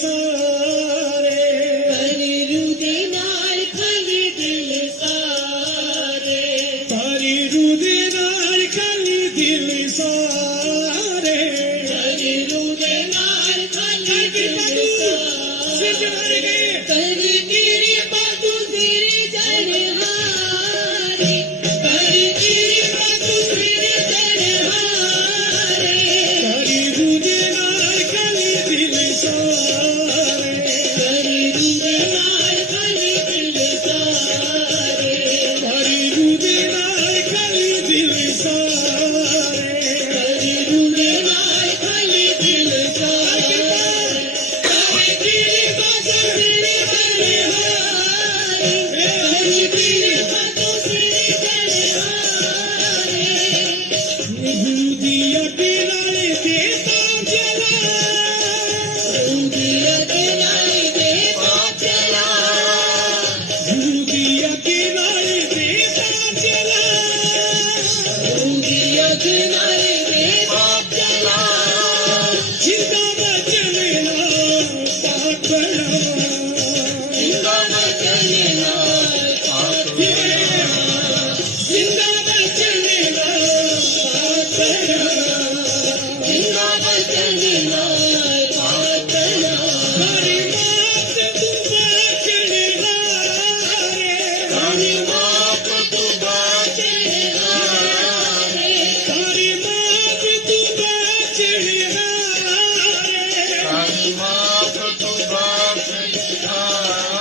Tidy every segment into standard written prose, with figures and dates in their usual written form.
सारे हरी रुदे नाल खाली दिल सारे हरी रुदे नाल खाली दिल सारे हरी रुदे नाल खाली दिल सारे हरी तेरी बातू तेरी जाने हारे हरी तेरी बातू तेरी जाने हारे हरी रुदे नाल खाली दिल सारे हरी रुदे नाल खाली दिल सारे हरी रुदे नाल खाली दिल सारे हरी रुदे नाल खाली दिल सारे हरी तेरी बातू तेरी जाने हारे हरी तेरी बातू तेरी जाने हारे यहूदिया के नाले देता चला यहूदिया के नाले देता चला यहूदिया के नाले देता चला यहूदिया के नाले देता चला जिंदा बचने ना पाक बना जिंदा बचने ना पाक बना जिंदा बचने ना पाक बना जिंदा बचने ना पाक बना हरी मात तू बचने रे हरी मात तू बचने रे हरी मात तू बचने रे हरी मात तू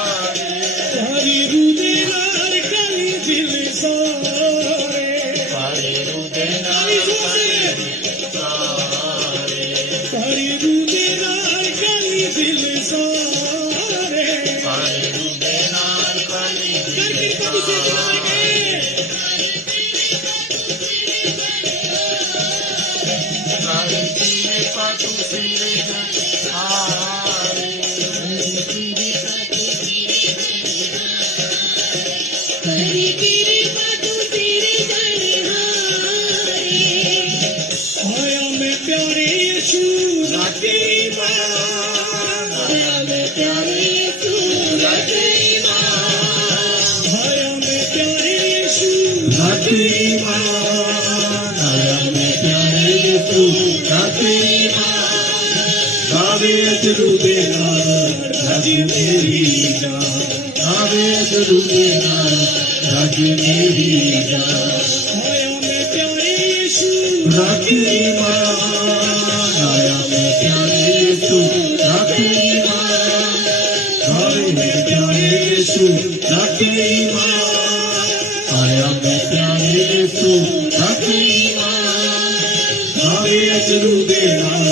हरी रुदे नाल खाली दिल सारे हरी रुदे नाल खाली दिल सारे हरी रुदे नाल खाली दिल सारे हरी रुदे नाल खाली करके कभी से चलाएंगे हरी तेरे पातू तेरे हारे हरी तेरी बातू तेरी जाने हारे आया मैं प्यारे यीशु राते आया मैं प्यारे यीशु राते आया मैं प्यारे यीशु राते आया मैं प्यारे यीशु राते गावे रुदे नाल रज मेरी जान गावे रुदे नाल रज मेरी जान आया मैं प्यारे यीशु राते आया मैं प्यारे यीशु राते गावे मैं प्यारे यीशु राते आया मैं प्यारे यीशु राते गावे रुदे नाल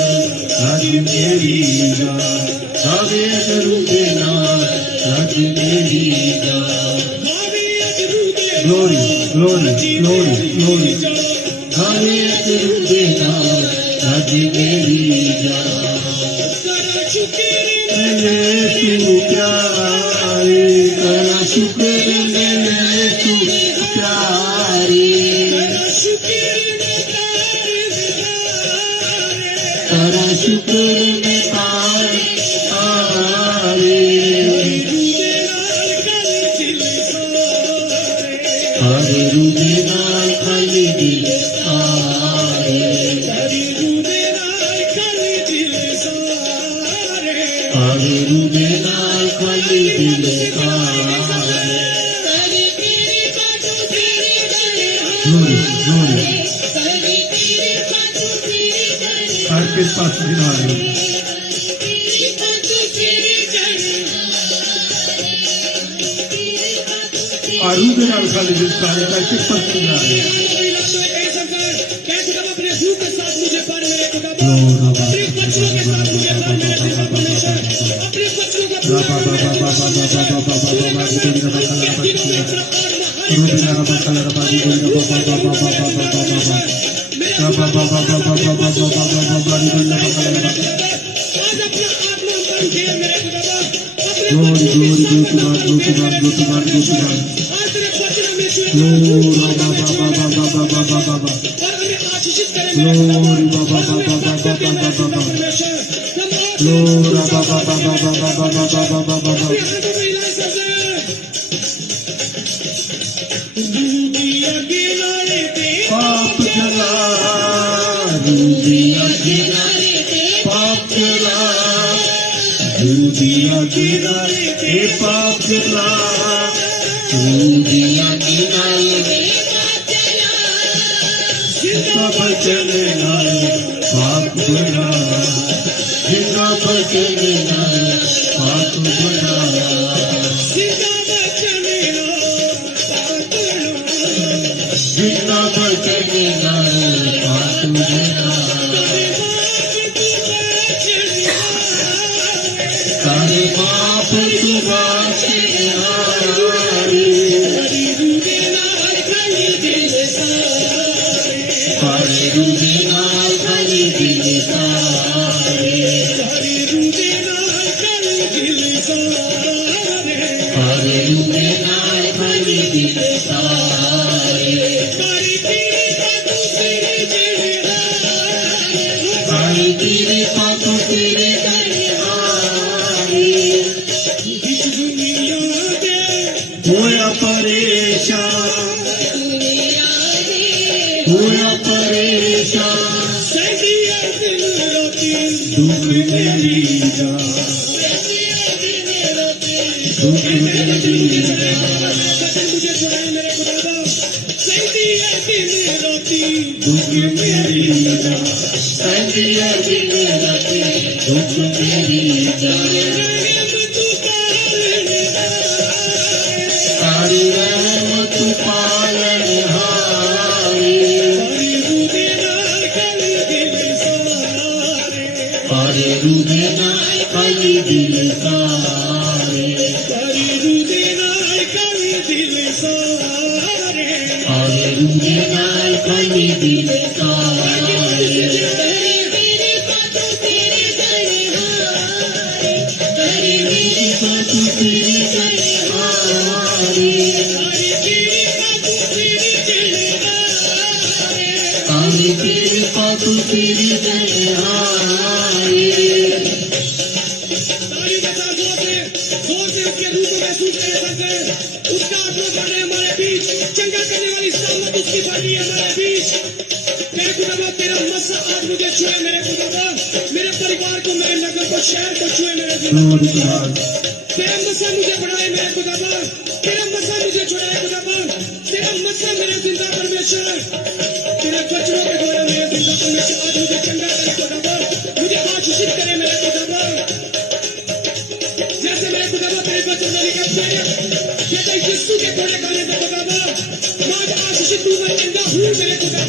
रज मेरी जान गावे रुदे नाल रज मेरी जान Glory, glory, glory, glory. गावे रुदे नाल रज मेरी जान मैंने तू प्यारे करा शुक्र मैंने तू प्यारे करा शुक्र में तारे हरी रुदे नाल खाली दिल सारे हरी रुदे नाल खाली दिल सारे हरी रुदे नाल खाली दिल सारे हरी तेरी बातू तेरी जाने हारे हरी तेरी बातू तेरी जाने हर के पास गिरा रहे तेरी बातू तेरी जाने रुदे नाल खाली दिल सारे का किस पर गिरा रहे कैसे हम अपने रूह के साथ मुझे पर मेरे खुदा अपने बच्चों के साथ मुझे पर मेरे खुदा परमेश्वर अपने बच्चों का रुदे नाल Glory, glory, go to God, go to God, go to God, go to God. Glory, Glory, पाप जला रूदिया गिराए पाप जला रूदिया गिराए पाप जला रूदिया गिराए जिनका बचन नाल पाप बना जिनका बचन नाल पाप बना जिनका बचन नाल पाप बना सारे पाप सुभाषे सारे रूदे नाल खाली दिल सारे सारे रूदे नाल खाली दिल सारे सारे रूदे नाल खाली दिल सारे सारे तेरे पापों तेरे दरबारे इस दुनिया में होया परेशान होया परेशान दुख मेरी जा दुख मेरी जा मुझे छुड़ाए मेरे खुदा दुख मेरी जा दुख मेरी जा सारी रहमत पालन हारी सारे रूदे नाल खाली दिल सारे सारे रूदे नाल खाली दिल सारे सारे रूदे नाल खाली दिल सारे मेरे पातों तेरे गणहारे तेरे मेरे पातों तेरे गणहारे सारे तेरे पातों तेरे गणहारे उसका आत्मा बढ़े हमारे बीच चंगा करने वाली सामत उसकी बढ़ी हमारे बीच मेरे खुदा तेरा मसा आज मुझे छुए मेरे खुदा मेरे परिवार को मेरे नगर को शहर को छुए मेरे खुदा तेरा मसा मुझे बढ़ाए मेरे खुदा तेरा मसा मुझे छुड़ाए खुदा तेरा मसा मेरे जिंदा परमेश्वर तेरे बचनों के द्वारा मेरे जिंदा परमेश्वर आज मुझे चंगा करे खुदा मुझे आशीषित करे मेरे खुदा जैसे मेरे खुदा तेरे बचन में लिखा है जैसे यीशु के घोड़े खाने से खुदा आज आशीषित तू मैं चंगा हूँ मेरे खुदा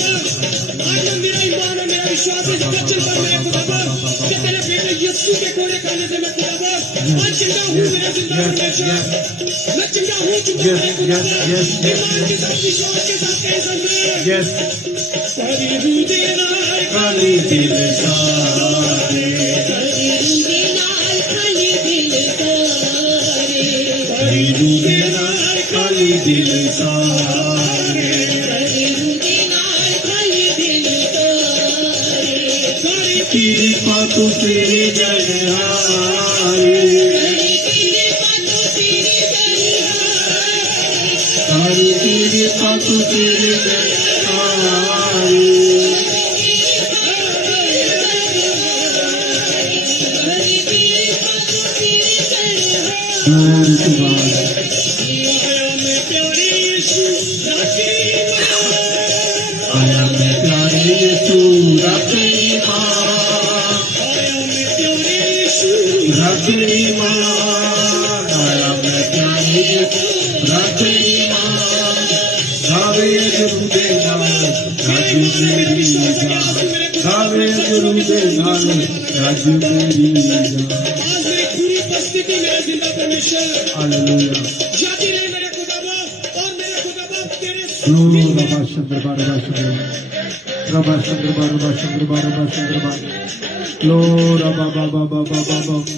आज मेरा ईमान और मेरा विश्वास इस वचन पर मेरे खुदा कि तेरे बेटे यीशु के घोड़े खाने से मैं खुदा आज चंगा हूँ मेरे जिंदा परमेश्वर मैं चंगा हूँ चुका मेरे खुदा ईमान के साथ विश्वास के साथ कह सकते सारी रूदे नाल खाली दिल सारे सारी रूदे नाल खाली दिल सारे सारी रूदे नाल खाली दिल सारे सारी रूदे नाल खाली दिल सारे सारी तेरे पातों तेरे गणहारे सारे तेरे पातों तेरे गणहारे glory to God आया मैं प्यारे यीशु रखे मां आया मैं प्यारे यीशु रखे गावे जरूदे नाल राजू मेरी जान गावे जरूदे नाल राजू मेरी जान उपस्थिति मेरे जिंदा परमेश्वर हालेलुया जाती रहे मेरे खुदावा और मेरे खुदावा तेरे रबा शंकर लो रबा बाबा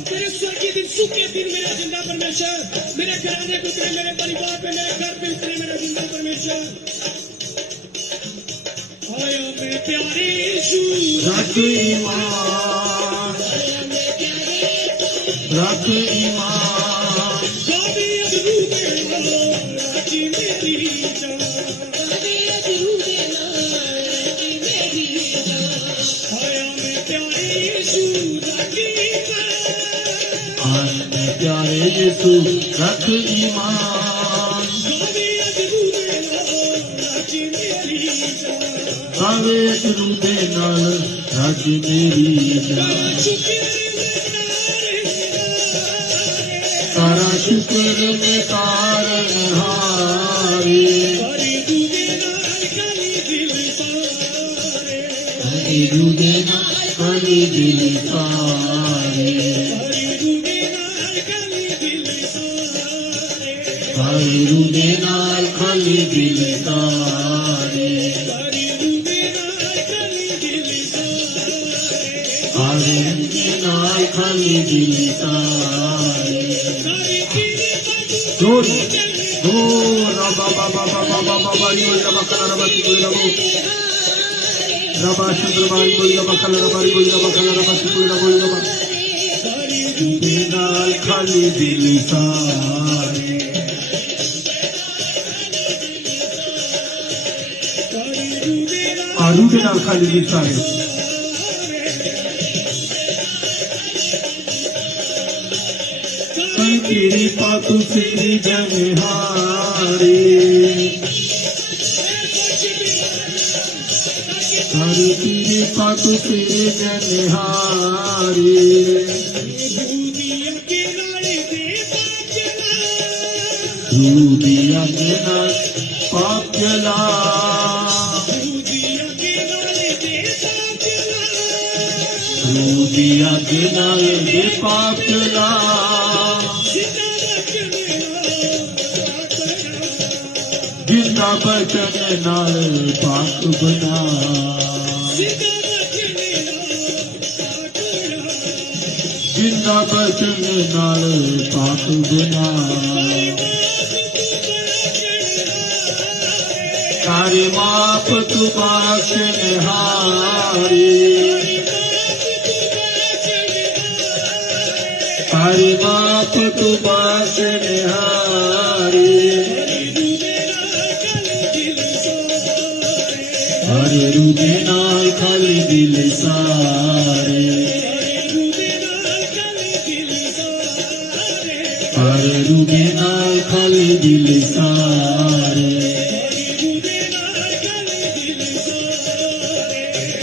तेरे स्वर्गीय दिन सुख के दिन मेरे जिंदा परमेश्वर मेरे घराने पे उतरे मेरे परिवार पे मेरे घर पे उतरे मेरे जिंदा परमेश्वर आया मैं प्यारे यीशु राखी मां आया मैं प्यारे रख ईमान गावे अबरू देना राजी मेरी जान गावे अबरू देना राजी मेरी जान आया मैं प्यारे यीशु राजी आज में प्यारे यीशु रख ईमान गावे अबरू देना राजी मेरी जान आवे गुरु दे नाल रज मेरी जान सारा शुक्र में कारण हारे गुरु दे नाल खाली दिल सारे गुरु दे नाल खाली दिल सारे आरे के नाल खाली दिल सारे दो रबा बाबा बाबा बाबा यो रबा कला रबा की कोई रबो रबा चंद्रमाई कोई रबा कला रबा कोई रबा कला रबा की कोई रबा के नाल खाली दिल सारे आलू के नाल खाली दिल सारे तेरी पातु तेरी जनहारी हरी तेरी पातु तेरी जनहारी दूदिया के नाल पाप जला दूदिया के नाल दे पाप जला जिंदा बचन नाल पाक बना जिंदा बचन नाल पाक बना सारे माप तू बाशन हारी सारे माप तू बाशन हारी हरे रुदे नाल खाली दिल सारे हरे रुदे नाल खाली दिल सारे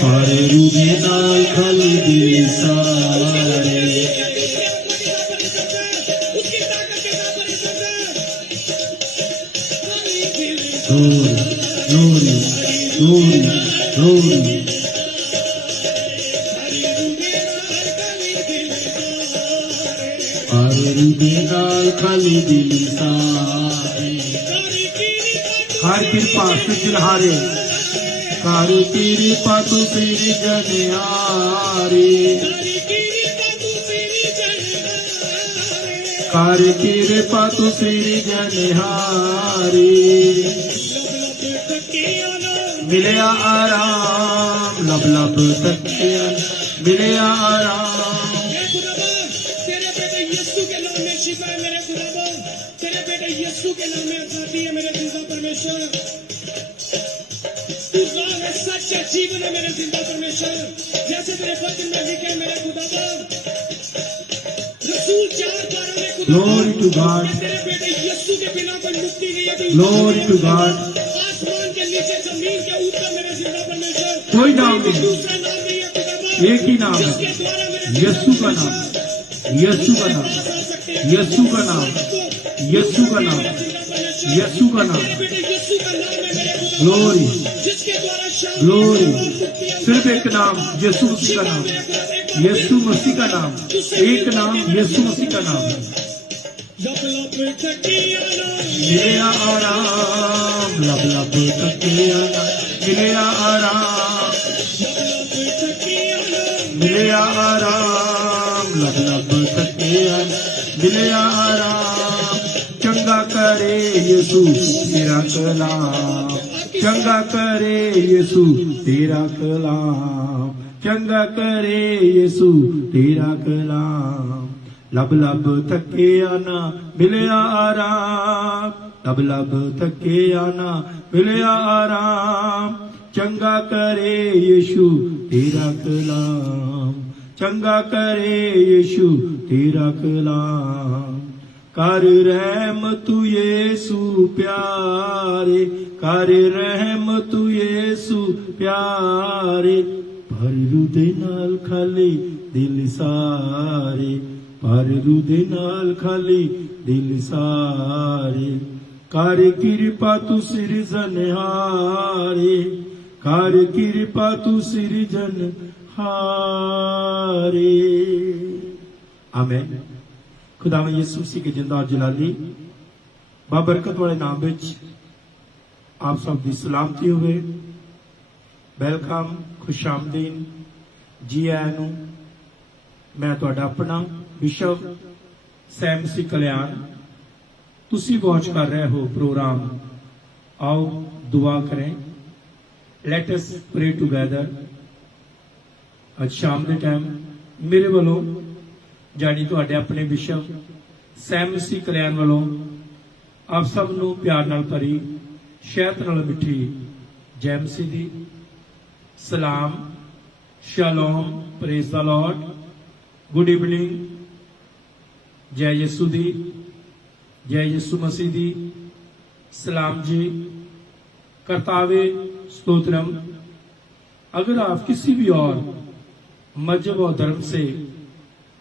हरे रुदे नाल खाली दिल सारे glory glory glory हरे रुदे नाल खाली दिल सारे हर कृपा सिजलहारे कार तेरी पातु तेरी जनिहारी कार तेरे पातु तेरी जनिहारी मिले आराम लब लब तकिया मिले आराम तेरे बेटे यीशु के नाम में शिफा है मेरे खुदा तेरे बेटे यीशु के नाम में आजादी है मेरे खुदा परमेश्वर तू राह है सच है जीवन है मेरे जिंदा परमेश्वर जैसे तेरे वचन में लिखे है मेरे खुदा रसूल 4:12 में खुदा Glory to God. तेरे बेटे यीशु के बिना कोई मुक्ति नहीं है Glory to God. आसमान के नीचे जमीन के ऊपर मेरे जिंदा परमेश्वर कोई नाम नहीं दूसरा नाम नहीं है खुदा एक ही नाम है जिसके द्वारा मेरे यीशु का नाम यीशु का नाम यीशु का नाम यीशु का नाम यीशु का नाम ग्लोरी ग्लोरी सिर्फ एक नाम यीशु मसीह का नाम यीशु मसीह का नाम एक नाम यीशु मसीह का नाम मिले आराम लब लब तकिया मिले आराम मिले आराम लब लब तकिया मिले आराम चंगा करे यीशु तेरा कलाम चंगा करे यीशु तेरा कलाम चंगा करे यीशु तेरा कलाम लभ लभ थके आना मिलिया आराम, लभ लभ थके आना मिलिया आराम। चंगा करे यीशु तेरा कलाम, चंगा करे यीशु तेरा कलाम। कर रहम तू यीशु प्यारे, कर रहम तू यीशु प्यारे। भर रुदे नाल खाली दिल सारे, भर रुदे नाल खाली दिल सारे। कर कृपा तू सिरजनहारे, कर कृपा तू सिरजनहारे। आमीन। खुदावंद यीशु मसीह के जिंदा और जलाली बाबरकत वाले नाम विच आप सब की सलामती होवे। वेलकम, खुशामदीन, जी आया नूं। मैं तुहाडा अपना बिशप सैम मसीह कल्याण। तुसी वॉच कर रहे हो प्रोग्राम आओ दुआ करें, लेट अस प्रे टुगेदर। अज शाम के टाइम मेरे वालों जानी तुहाडे अपने बिशप सैम मसीह कल्याण वालों आप सब नूं प्यार नाल भरी शहद नाल मिठी जय मसीह दी सलाम, shalom, praise the Lord, good evening, जय यीशु दी, जय यीशु मसीह दी सलाम जी, करतावे स्तोत्रम। अगर आप किसी भी और मजहब और धर्म से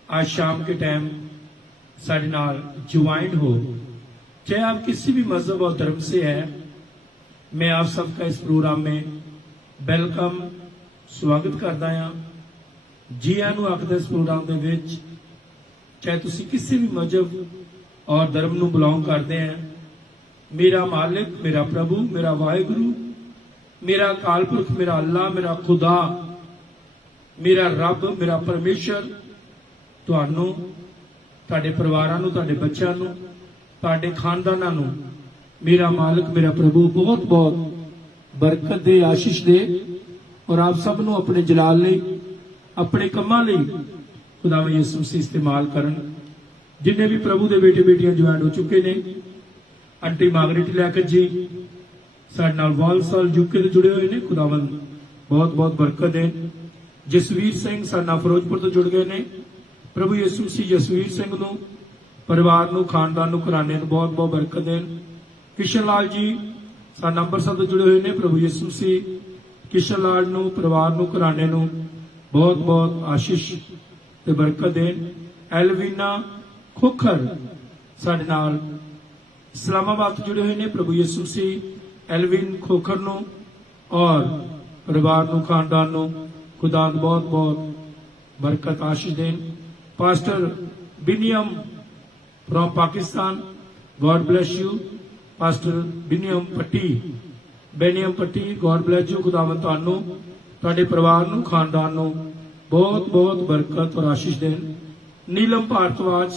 आज शाम के टाइम साढ़े नाल ज्वाइंट हो, चाहे आप किसी भी मजहब और धर्म से है, मैं आप सबका इस प्रोग्राम में वेलकम स्वागत करता हाँ। जी आया नूं आखदा इस प्रोग्राम दे विच, चाहे तुसी किसी भी मजहब और धर्म नूं बिलोंग करते हैं। मेरा मालिक, मेरा प्रभु, मेरा वाहिगुरु, मेरा अकाल पुरख, मेरा अल्लाह, मेरा खुदा, मेरा रब, मेरा परमेश्वर तुहानू, तुहाडे परिवारां नूं, तुहाडे बच्चों नूं, तुहाडे खानदानां नूं मेरा मालिक, मेरा प्रभु बहुत बहुत बरकत दे, आशीष दे। और आप सब नूं अपने जलाल लई, अपने कम्मां लई खुदावंद यीशु मसीह इस्तेमाल करन। जिन्हें भी प्रभु के बेटे बेटियां ज्वाइन हो चुके ने, आंटी मागरेट लैकट जी साडे नाल वालसाल यूके तो जुड़े हुए ने, खुदावंद बहुत बहुत बरकत दे। जसवीर सिंह साडे नाल फिरोजपुर तो जुड़ गए ने, प्रभु यीशु मसीह जसवीर सिंह नूं, परिवार नूं, खानदान नूं, घराने नूं बहुत बहुत बरकत देन। किशन लाल जी साडे नाल अंबरसर तो जुड़े हुए ने, प्रभु यीशु मसीह किशन लाल नूं, परिवार नूं, घराने नूं बहुत बहुत आशीष ते बरकत देन। एलवीना खोखर साडे नाल इस्लामाबाद तो जुड़े हुए ने, प्रभु यीशु मसीह एलविन खोखर नूं और परिवार नूं, खानदान नूं खुदा बहुत बहुत बरकत आशीष देन। Pastor Biniyam from Pakistan, God bless you. Pastor Biniyam Patti, God bless you. खुदावंद तुहानू, तुहाडे परिवार नूं, खानदान नूं बहुत बहुत बरकत और आशीष देन। नीलम भारद्वाज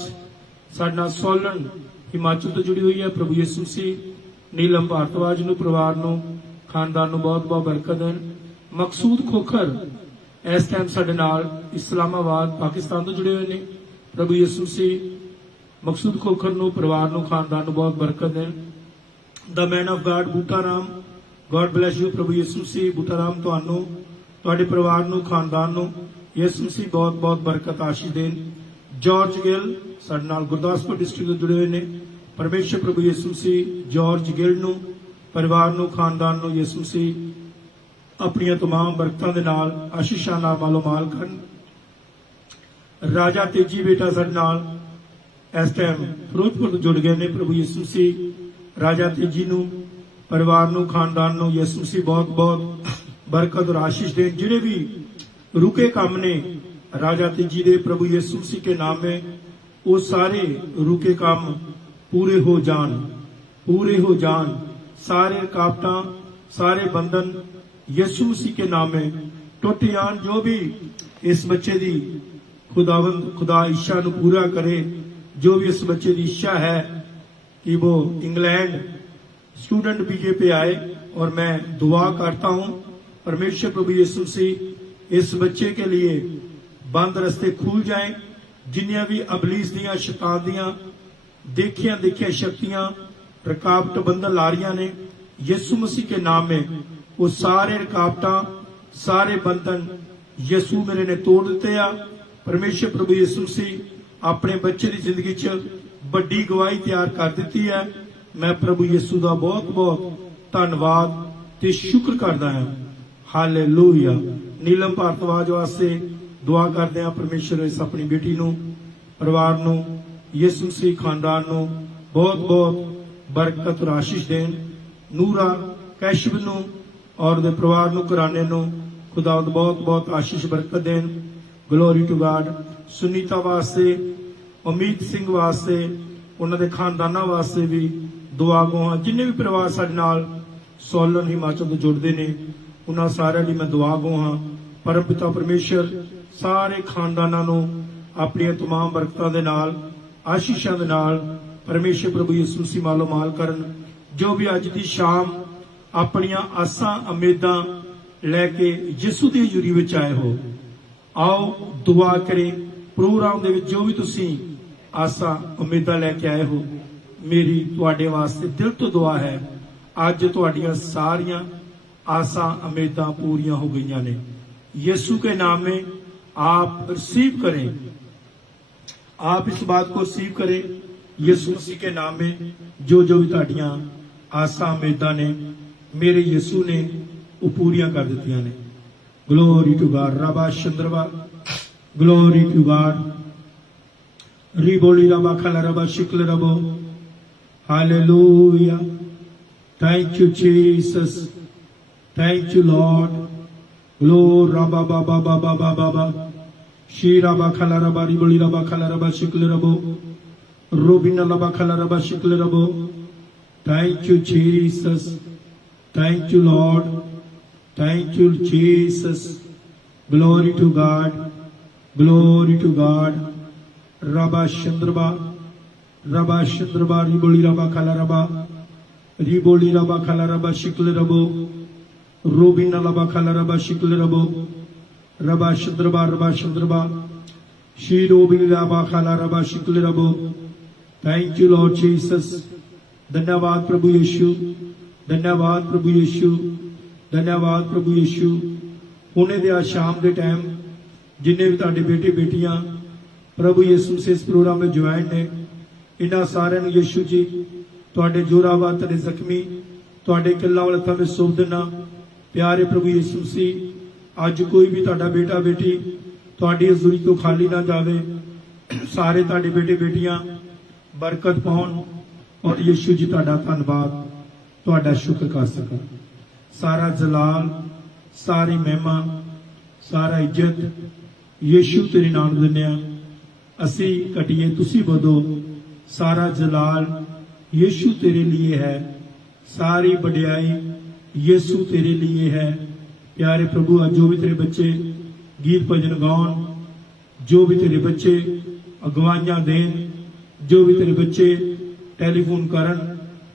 साडे नाल सोलन हिमाचल तो जुड़ी हुई है, प्रभु यीशु मसीह नीलम भारद्वाज नूं, परिवार नूं, खानदान नूं बहुत बहुत बरकत देन। मकसूद खोखर इस टाइम साडे नाल इस्लामाबाद पाकिस्तान तो जुड़े हुए ने, प्रभु यीशु मसीह मकसूद खोखर नूं, परिवार नूं, खानदान नूं बहुत बरकत देन। The man of God Buta Ram, God bless you. प्रभु यीशु मसीह बूटा राम तुहानू, तुहाडे परिवार नूं, खानदान नूं यीशु मसीह बहुत बहुत बरकत आशीष देन। जॉर्ज गिल साडे नाल गुरदासपुर डिस्ट्रिक्ट तो जुड़े हुए ने, परमेश्वर प्रभु यीशु मसीह जॉर्ज गिल नूं, परिवार नूं, खानदान नूं यीशु मसीह अपनी तमाम बरकतां दे नाल आशीषां नाल मालोमाल करन। राजा तेजी बेटा साडे नाल इस टाइम फिरोजपुर तो जुड़ गए ने, प्रभु यीशु मसीह राजा तेजी नूं, परिवार नूं, खानदान नूं यीशु मसीह बहुत बहुत बरकत और आशीष देन। जिहड़े भी रुके काम ने राजा तेजी दे, प्रभु यीशु मसीह के नाम में वो सारे रुके काम पूरे हो जान, पूरे हो जान। सारे रुकावटां, सारे बंधन यीशु मसीह के नाम में टुट जान। जो भी इस बच्चे दी खुदा इच्छा नूं पूरा करे, जो भी इस बच्चे की इच्छा है कि वो इंग्लैंड स्टूडेंट वीजे पे आए, और मैं दुआ करता हूं परमेश्वर प्रभु यीशु मसीह इस बच्चे के लिए बंद रास्ते खुल जाएं, जिन्नियां भी अबलीस दियां शैतान दियां देखिया देखिया शक्तियां रुकावट बंधन ला रही ने, यीशु मसीह के नाम में वो सारे रुकावट सारे बंधन यीशु मेरे ने तोड़ दिते आ। परमेश्वर प्रभु यीशु मसीह अपने बच्चे की जिंदगी च बड़ी गवाही तैयार कर दी है। मैं प्रभु यीशु का बहुत बहुत धन्यवाद ते शुक्र करदा हां। हालेलुया। नीलम भारद्वाज वास्ते दुआ करते हैं, परमेश्वर इस अपनी बेटी नूं, परिवार नूं, यीशु मसीह खानदान नूं बहुत बहुत बरकत और आशीष देन। नूरा कैशव नूं और दे परिवार नूं, घराने नूं खुदावंद बहुत बहुत आशीष बरकत देन। Glory to God. सुनीता वास्ते, अमित सिंह वास्ते, उन्हां दे खानदानां वास्ते भी दुआ गो। जिन्ने भी परिवार साडे नाल सोलन हिमाचल तो जुड़ते ने, उन्हां सारिਆਂ ਲਈ मैं दुआ गो हाँ। परम पिता परमेश्वर सारे खानदानां नूं अपनी तमाम बरकतां दे नाल, आशीषां दे नाल परमेश्वर प्रभु यीशु मसीह मालो माल करन। जो भी अज दी शाम अपनियां आसां उम्मीदां लैके यीशु दी हजूरी विच आए हो, आओ दुआ करें। प्रोग्राम दे विच जो भी तुसीं आसां उम्मीदां लैके आए हो, मेरी तुहाडे वास्ते दिल तो दुआ है, अज तुहाडीआं सारियां आसां उम्मीदां पूरियां हो गईयां ने। यीशु के नाम में आप रिसीव करें, आप इस बात को रिसीव करें। यीशु मसीह के नाम में जो जो भी तुहाडीआं आसां उम्मीदां ने, मेरे यीशु ने वो पूरियां कर दित्तियां ने। Glory to God. रबा चंद्रवा। Glory to God. रिबोली रबा खला रबा शिकल रबो। Hallelujah. Thank you, Jesus. Thank you, Lord. Glory, Rabba, Baba, Baba, Baba, Baba. Shi Rabba, Khala Rabba, Riboli Rabba, Khala Rabba, Shikle Rabo. Robina Rabba, Khala Rabba, Shikle Rabo. Thank you, Jesus. Thank you, Lord. Thank you, Jesus. Glory to God. Glory to God. Rabba Chandraba. Rabba Chandraba, Riboli Rabba, Khala Rabba. रिबोली रबा खला रबा शिकल रबो। रोबिना रबा खला रबा शिकल रबो। रबा चंद्रबा she रोबिनी रबा खला रबा शिकल रबो। Thank you Lord Jesus. धन्यवाद प्रभु यीशु, धन्यवाद प्रभु यीशु, धन्यवाद प्रभु यीशु। हुणे दे आज शाम के टाइम जिन्ने भी तुहाडे बेटे बेटियां प्रभु यीशु से इस प्रोग्राम में ज्वाइन ने, इन्हां सारिआं नूं यीशु जी तुहाडे जोरावर ते जख्मी तुहाडे किल्लां वाले हत्थां विच सौंप देना। प्यारे प्रभु यीशु मसीह, अज कोई भी तुहाडा बेटा बेटी तुहाडी हज़ूरी तो खाली ना जावे। सारे तुहाडे बेटे बेटियां बरकत पाउण और यीशु जी तुहाडा धन्नवाद, तुहाडा शुक्र कर सकन। सारा जलाल, सारी महिमा, सारा इज्जत यीशु तेरे नाम दिंदे आ। असीं घटीए तुसीं वधो। सारा जलाल यीशु तेरे लिए है, सारी बड़ाई यीशु तेरे लिए है। प्यारे प्रभु, आज जो भी तेरे बच्चे गीत भजन गाउन, जो भी तेरे बच्चे अगवाइयां देन, जो भी तेरे बच्चे टेलीफोन करन,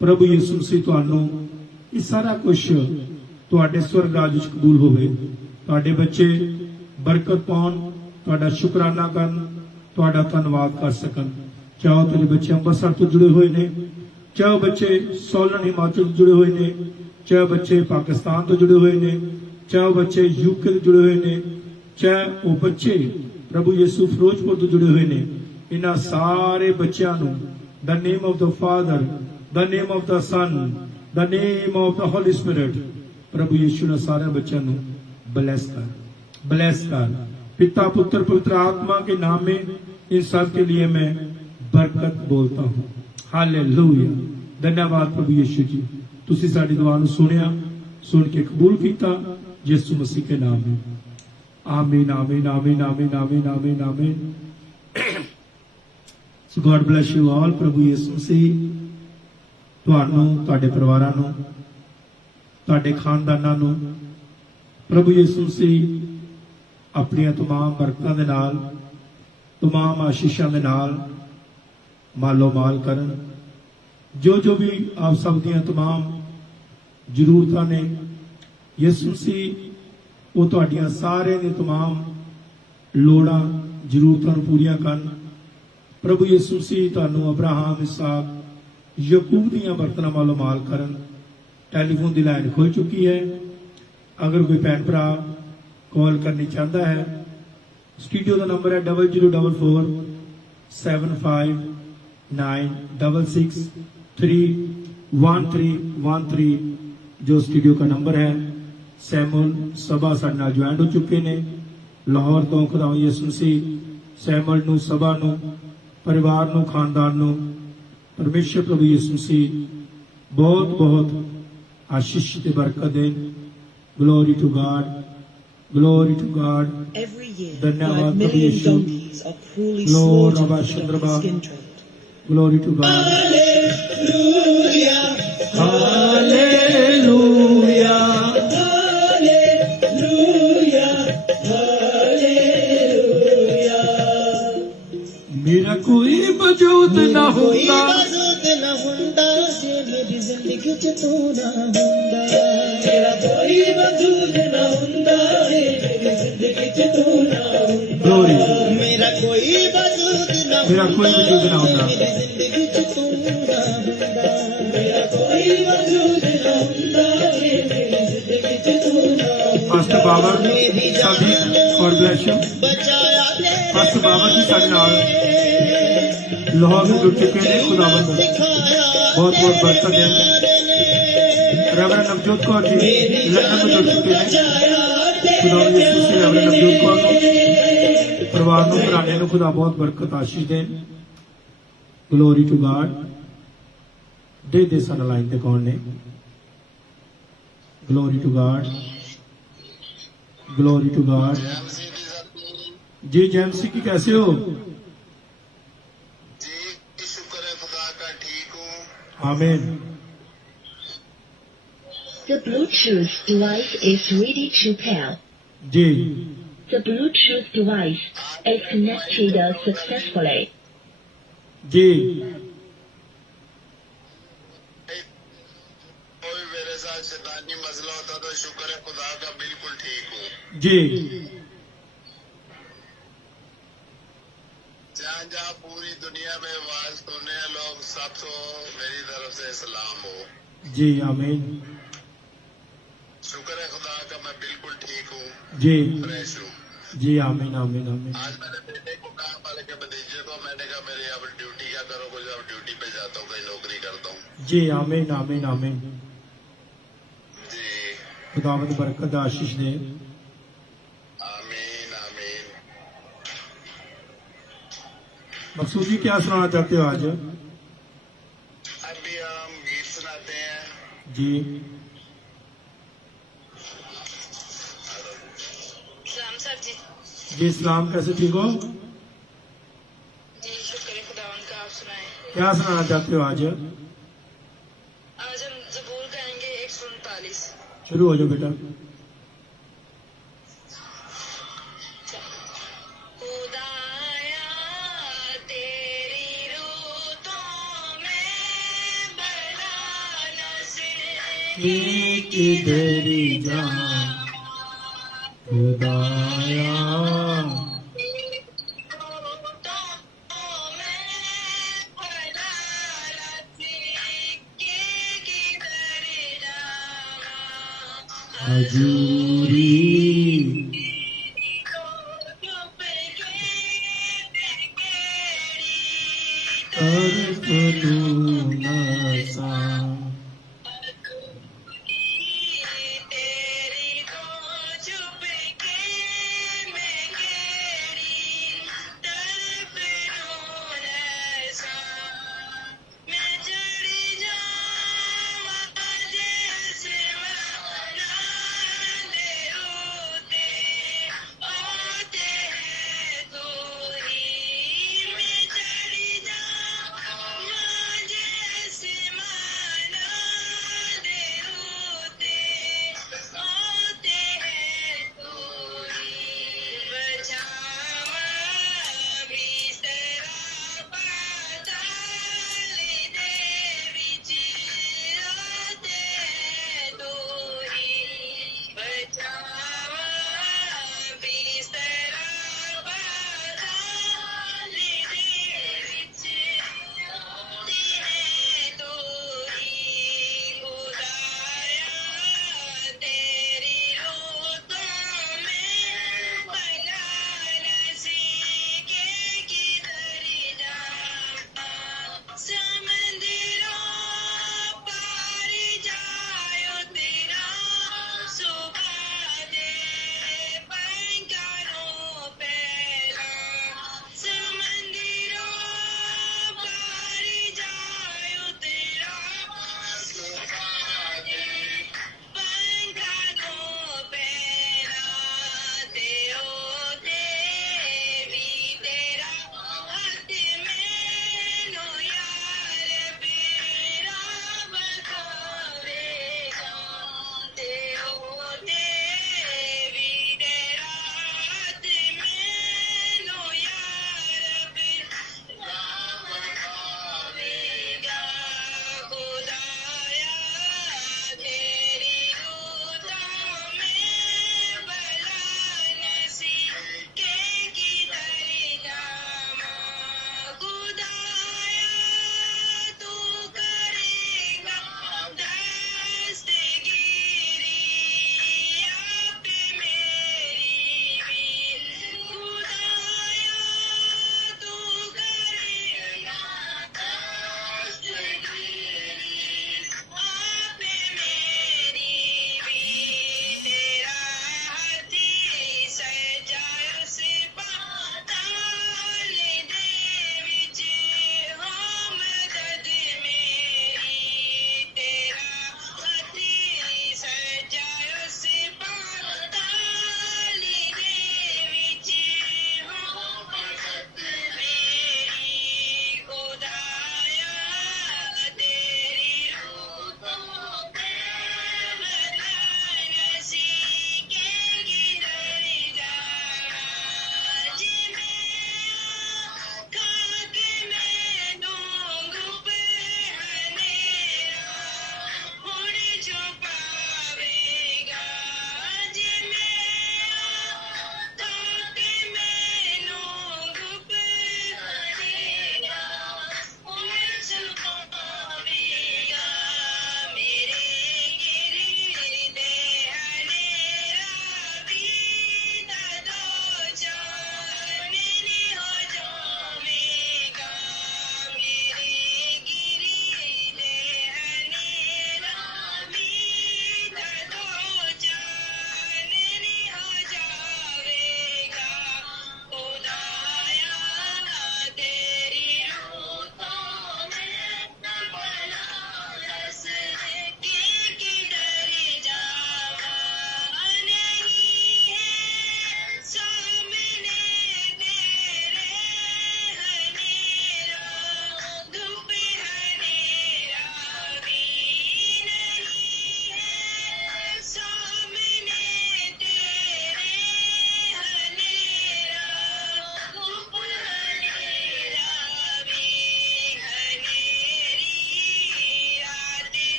प्रभु यीशु मसीह तुहानू ये सारा कुछ तुहाडे स्वर्ग राज विच कबूल होवे। तुहाडे बच्चे बरकत पाउण, तुहाडा शुकराना करन, तुहाडा धन्नवाद कर सकन। चाहे तेरे बच्चे अंबरसर तो जुड़े हुए ने, चाहे बच्चे सोलन हिमाचल तो जुड़े हुए ने, चाहे बच्चे पाकिस्तान तो जुड़े हुए ने, चाहे बच्चे यूके तो जुड़े हुए ने, चाहे वो बच्चे प्रभु यीशु फिरोजपुर तो जुड़े हुए ने। इन्हां सारे बच्चों नूं the name of the Father, the name of the Son, the name of the Holy Spirit, प्रभु यीशु ने सारे बच्चों नूं ब्लेस कर, ब्लेस कर। पिता पुत्र पवित्र आत्मा के नाम में इन सब के लिए मैं बरकत बोलता हूं। हालेलुया। धन्यवाद प्रभु यीशु जी, तुसी साडी दुआ नूं सुनिया, सुन के कबूल कीता, यीशु मसीह के नाम में। आमीन, आमीन, आमीन, आमीन, आमीन, आमीन, आमीन। सो गॉड ब्लेस यू ऑल। प्रभु यीशु मसीह तुहानू, तुहाडे परिवारां नूं, तुहाडे खानदानां नूं प्रभु यीशु मसीह अपनी तमाम बरकतां दे नाल, तमाम आशीषां दे नाल मालो माल करन। जो जो भी आप सब दियां तमाम जरूरतां ने, यीशु मसीह वो तुहाडियां सारे दी तमाम लोड़ां ਜ਼ਰੂਰਤਾਂ ਨੂੰ ਪੂਰੀਆਂ ਕਰਨ। ਪ੍ਰਭੂ ਯਿਸੂ ਮਸੀਹ ਤੁਹਾਨੂੰ ਅਬਰਾਹਮ, ਇਸਾਕ, ਯਾਕੂਬ ਦੀਆਂ ਬਰਕਤਾਂ ਵੱਲੋਂ ਮਾਲ ਕਰਨ। ਟੈਲੀਫੋਨ ਦੀ ਲਾਈਨ ਖੁੱਲ ਚੁੱਕੀ ਹੈ। अगर कोई भैन भरा कॉल करनी चाहता है, स्टूडियो का नंबर है 0044 75 966 31313 जो स्टूडियो का नंबर है। सैमुअल सभा साडे नाल ज्वाइन हो चुके ने लाहौर तो। खुदा यीशु मसीह सैमुअल नूं, सभा नूं, परिवार नूं, खानदान नूं परमेश्वर प्रभु यीशु मसीह बहुत बहुत आशीष ते बरकत then. Glory to God. Glory to God. Every year, धन्यवाद 5 प्रभु million Yeshu. donkeys are cruelly Lord, slaughtered Rabba for Chandraba। skin trade. Glory to God. Hallelujah, Hallelujah. hallelujah, hallelujah. मेरा कोई वजूद ना होता, ना हुंदा जे मेरी जिंदगी च तू ना हुंदा। मेरा कोई वजूद ना हुंदा जे मेरी जिंदगी च तू ना हुंदा। Glory. मेरा कोई वजूद ना मेरा कोई वजूद ना होता, मेरी जिंदगी च तू ना हुंदा। मेरा कोई वजूद ना हुंदा जे मेरी जिंदगी च तू ना हुंदा। पास्टर बाबा सभी गॉड ब्लेस यू। बचाया ले पास्टर बाबा जी साडे नाल लाहौर में जुड़ चुके हैं। खुदावंद बहुत बहुत बरकत दें। रेवरेंड नवजोत कौर जी लंदन में जुड़ चुके हैं। खुदावंद यीशु मसीह रेवरेंड नवजोत कौर को, परिवार को, घराने को खुदा बहुत बरकत आशीष दें। Glory to God. दे सन लाइन ते कौन ने? Glory to God, glory to God. जी जैमसी की कैसे हो? आमीन। The Bluetooth device is ready to pair. Ji The Bluetooth device is connected successfully. जी कोई मेरे साथ शैतानी मसला होता तो शुक्र है खुदा का बिल्कुल ठीक हूँ। जी जहाँ जहाँ पूरी दुनिया में आवाज सुनने लोग सबको मेरी तरफ से सलाम हो। जी आमीन। शुक्र है खुदा का मैं बिल्कुल ठीक हूँ, जी फ्रेश हूँ। जी आमीन आमीन आमीन। आज मेरे बेटे को काम वाले के भतीजे को मैंने कहा मेरी अब ड्यूटी क्या करो, कुछ अब ड्यूटी पे जाता हूँ, कहीं नौकरी करता हूँ। जी आमीन आमीन आमीन। जी खुदावंद बरकत आशीष दे। आमीन आमीन। मकसूद जी क्या सुनाना चाहते हो आज? अभी हम गीत सुनाते हैं। जी सलाम सर जी। जी इस्लाम कैसे ठीक हो? जी शुक्र है खुदावन का। आप सुनाएं। क्या सुनाना चाहते हो आज? आज हम ज़बूर गाएंगे 139। शुरू हो जाओ बेटा। खुदाया तेरी रूतों में बलाना से तेरी जान खुदाया हजूरी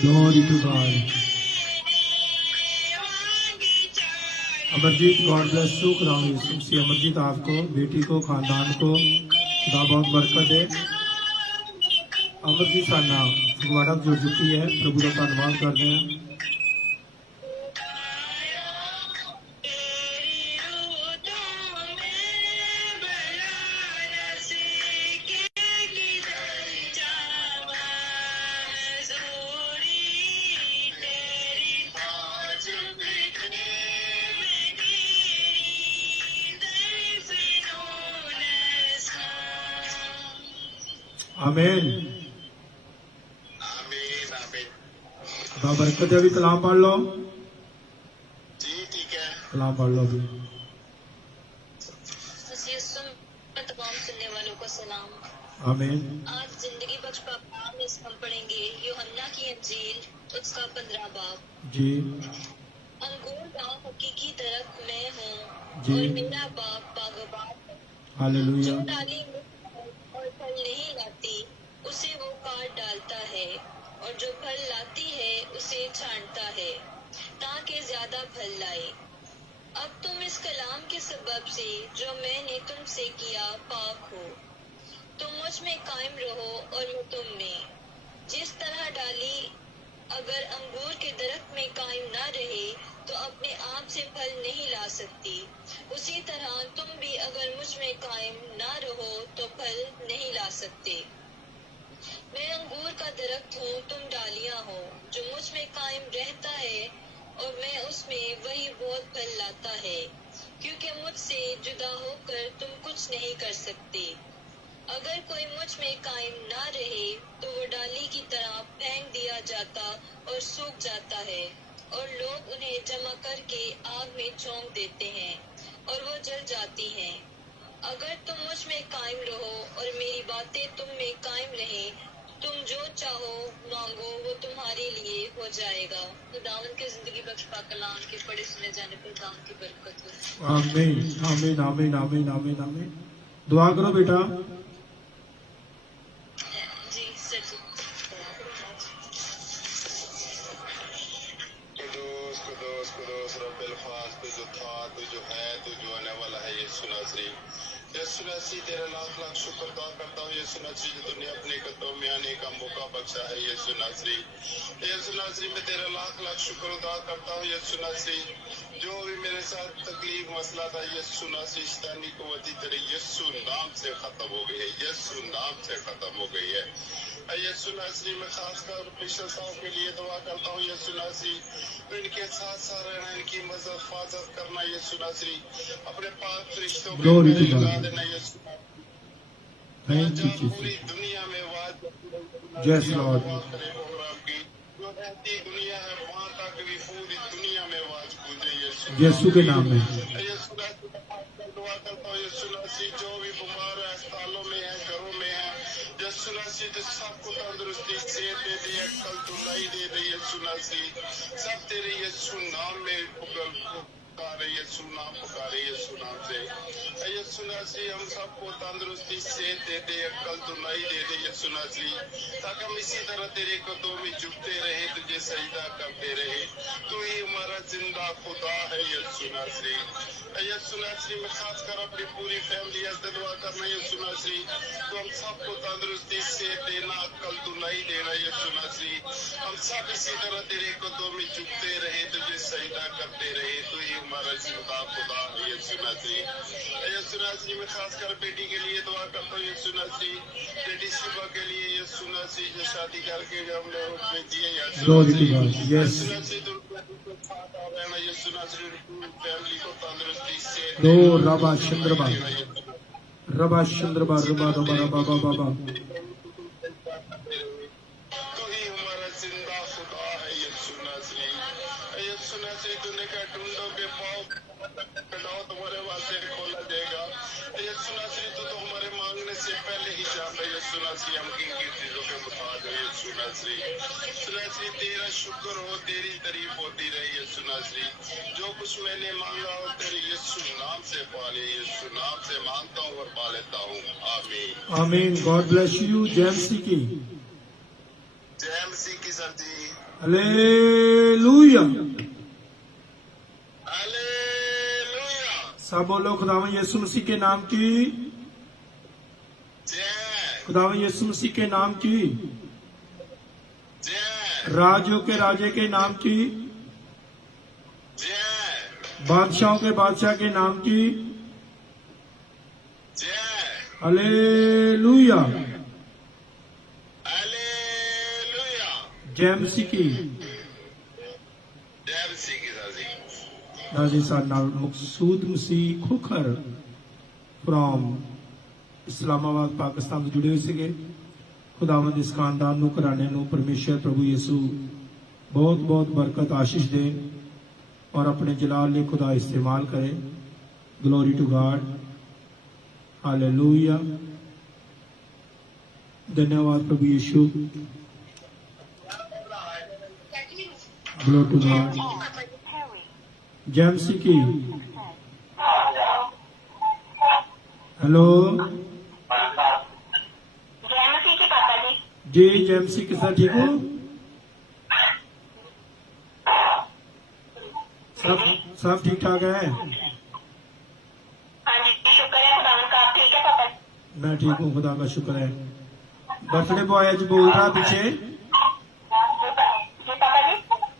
Glory to God. Amarjeet, God bless you. खुदा यीशु मसीह अमरजीत आपको, बेटी को, खानदान को खुदा बहुत बरकत दे। अमरजीत साना फगवाड़ा जुड़ चुकी है, प्रभु का धन्यवाद करते हैं। आमीन आमीन आमीन। खुदा बरकत है। अभी कलाम पढ़ लो, जी ठीक है। कलाम पढ़ लो अभी। तमाम सुनने वालों को सलाम। आमीन। आज जिंदगी बख्श पापा में हम पढ़ेंगे यूहन्ना की इंजील उसका 15 बाब। जी अंगूर का हकीकी दरख्त मैं हूँ जी। और मेरा बाप बागबान है। हालेलुया। जो डाली और फल नहीं लाती उसे वो काट डालता है, और जो फल लाती है उसे छांटता है ताकि ज्यादा फल लाए। अब तुम इस कलाम के सबब से जो मैंने तुमसे किया पाक हो। तुम मुझ में कायम रहो और मैं तुम में। जिस तरह डाली अगर अंगूर के दरख्त में कायम न रहे तो अपने आप से फल नहीं ला सकती, उसी तरह तुम भी अगर मुझ में कायम न रहो तो फल नहीं ला सकते। मैं अंगूर का दरख्त हूँ, तुम डालियां हो। जो मुझ में कायम रहता है और मैं उसमें, वही बहुत फल लाता है, क्योंकि मुझसे जुदा होकर तुम कुछ नहीं कर सकते। अगर कोई मुझ में कायम ना रहे तो वो डाली की तरह फेंक दिया जाता और सूख जाता है, और लोग उन्हें जमा करके आग में झोंक देते हैं और वो जल जाती हैं। अगर तुम मुझ में कायम रहो और मेरी बातें तुम में कायम रहें, तुम जो चाहो मांगो वो तुम्हारे लिए हो जाएगा। खुदावंद के जिंदगी बख्श पाक कलाम के पढ़े सुने जाने पर खुदावंद की बरकत हो। आमीन आमीन आमीन आमीन आमीन आमीन। दुआ करो बेटा। जी सर जी। कुदूस कुदूस कुदूस रब्बिल फाज, तू जो था, तू जो है, तू जो आने वाला है, यीशु नासरी। यीशु नासरी तेरा लाख लाख शुक्र अदा करता हूँ यीशु नासरी, जो तूने अपने कदमों में आने का मौका बख्शा है यीशु नासरी। यीशु नासरी मैं तेरा लाख लाख शुक्र अदा करता हूँ यीशु नासरी। जो भी मेरे साथ तकलीफ मसला था यीशु नासरी, शैतानी कुव्वत तेरे यीशु नाम से खत्म हो गई है, यीशु नाम से खत्म हो गई है। यीशु नासरी मैं खासकर पिछले साहब के लिए दुआ करता हूँ यीशु नासरी, इनके साथ साथ रहना, इनकी मदद हिफाजत करना यीशु नासरी, अपने पाक रिश्तों में Glory to लगा God. देना यीशु नासरी। थैंक यू जहाँ पूरी जीसस। दुनिया में Yes, Lord. प्रोग्राम की जो रहती दुनिया है वहाँ तक भी पूरी दुनिया में आवाज गूंजे यीशु यीशु के नाम में। यीशु नासरी मैं दुआ करता हूँ यीशु नासरी, जो भी बीमार है, अस्पतालों में है, घरों में है, यीशु नासरी जो सबको तंदुरुस्ती सेहत दे दी, अक्ल तुलाई दे दी यीशु नासरी। सब तेरे यीशु नाम में पुकारे, यीशु नाम पुकारे यीशु नाम से। यीशु नासरी हम सबको तंदुरुस्ती सेहत दे दे, अक्ल तुलाई दे दे यीशु नासरी, ताकि हम इसी तरह तेरे कदमों में झुकते रहे, तुझे सजदा करते रहे। तू ही हमारा जिंदा खुदा है यीशु नासरी। यीशु नासरी मैं खासकर अपनी पूरी फैमिली से दुआ करना यीशु नासरी, तो हम सबको तंदुरुस्ती से देना, अक्ल तुलाई देना यीशु नासरी। हम सब इसी तरह तेरे कदमों में झुकते रहे, तुझे सजदा करते रहे। तू ही हमारा जिंदा खुदा है यीशु नासरी। यीशु नासरी मैं खासकर बेटी के लिए दुआ करता हूँ यीशु नासरी, बेटी शिवा के लिए यीशु नासरी, जो शादी करके हम लोग भेजी है यीशु Glory to नासरी। God. Yes. यीशु नासरी तो साथ आ रहना यीशु नासरी, पूरी फैमिली को तंदुरुस्ती से लो रबा चंद्रमा रबा चंद्रमा रबा रबा रबा रबा रबा। तू ही हमारा जिंदा खुदा है यीशु नासरी। यीशु नासरी तूने कहा ढूंढो के पाओ, खटखटाओ तुम्हारे वास्ते खोला जाएगा। यीशु नासरी तू तो हमारे मांगने से पहले ही जानता है यीशु नासरी, हम किन किन चीजों के मुताबिक है यीशु नासरी। यीशु नासरी तेरा शुक्र हो, तेरी तारीफ होती रही यीशु नासरी। जो कुछ मैंने मांगा हो तेरे यीशु नाम से पा ले, यीशु नाम से मांगता हूँ और पा लेता हूँ। आमीन आमीन। God bless you. जेएमसी की जय मसीह की सर जी। हालेलुया। हालेलुया। सब बोलो खुदावन यीशु मसीह के नाम की, जय खुदावन यीशु मसीह के नाम की, जय राजों के राजे के नाम की, जय बादशाहों के बादशाह के नाम की। जय हालेलुया। हालेलुया। जय मसीह की। जय मसीह की दादी। नाज़रीन साहब नाल मकसूद मसीह खोखर फ्रॉम इस्लामाबाद पाकिस्तान ਤੋਂ जुड़े हुए ਸੀਗੇ। खुदावंद इस खानदान ਨੂੰ ਘਰਾਣੇ ਨੂੰ परमेश्वर प्रभु यीशु बहुत बहुत बरकत आशीष दे और अपने जलाल लिए खुदा इस्तेमाल करे। Glory to God. हालेलुया। धन्यवाद प्रभु यीशु। Glory to God. जय मसीह की। हेलो जी, जय मसीह के साथ ठीक हो? सब ठीक ठाक है? मैं ठीक हूँ, खुदा का शुक्र है। बर्थडे बॉय आज बोल रहा पीछे,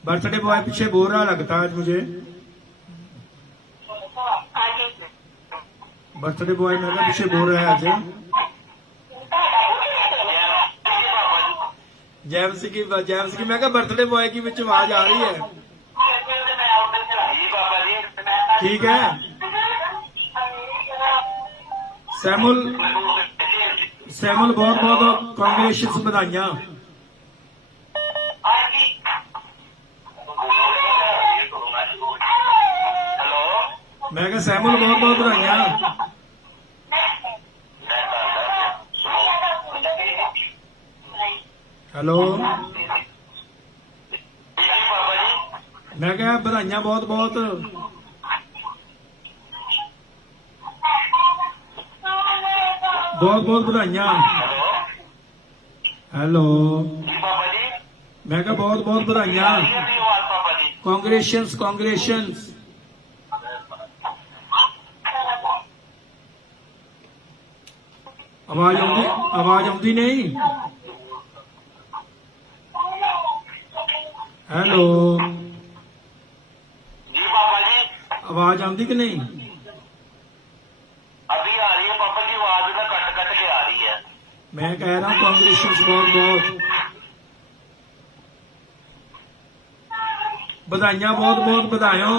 बर्थडे बॉय पीछे बोल रहा लगता है आज मुझे। बर्थडे बॉय मैं पीछे बोल रहा है आज। जैम्स की मैं कहा बर्थडे बॉय की बीच आवाज आ रही है। ठीक है। सैमुल बहुत बहुत कांग्रेचुलेशंस, बधाइयां। मैं कहा सैमुल बहुत बहुत बधाइयां। हेलो, मैं क्या बधाइयां बहुत बहुत। बहुत बहुत बधाइयां। हेलो, मैं क्या बहुत बहुत बधाइयां। कांग्रेचुलेशंस। आवाज आती नहीं? हेलो जी पापा जी, आवाज आती कि नहीं? अभी आ रही है पापा जी, आवाज ना कट कट के आ रही है। मैं कह रहा हूँ कांग्रेचुलेशंस बहुत बहुत बधाइयां, बहुत बहुत बधाइयों।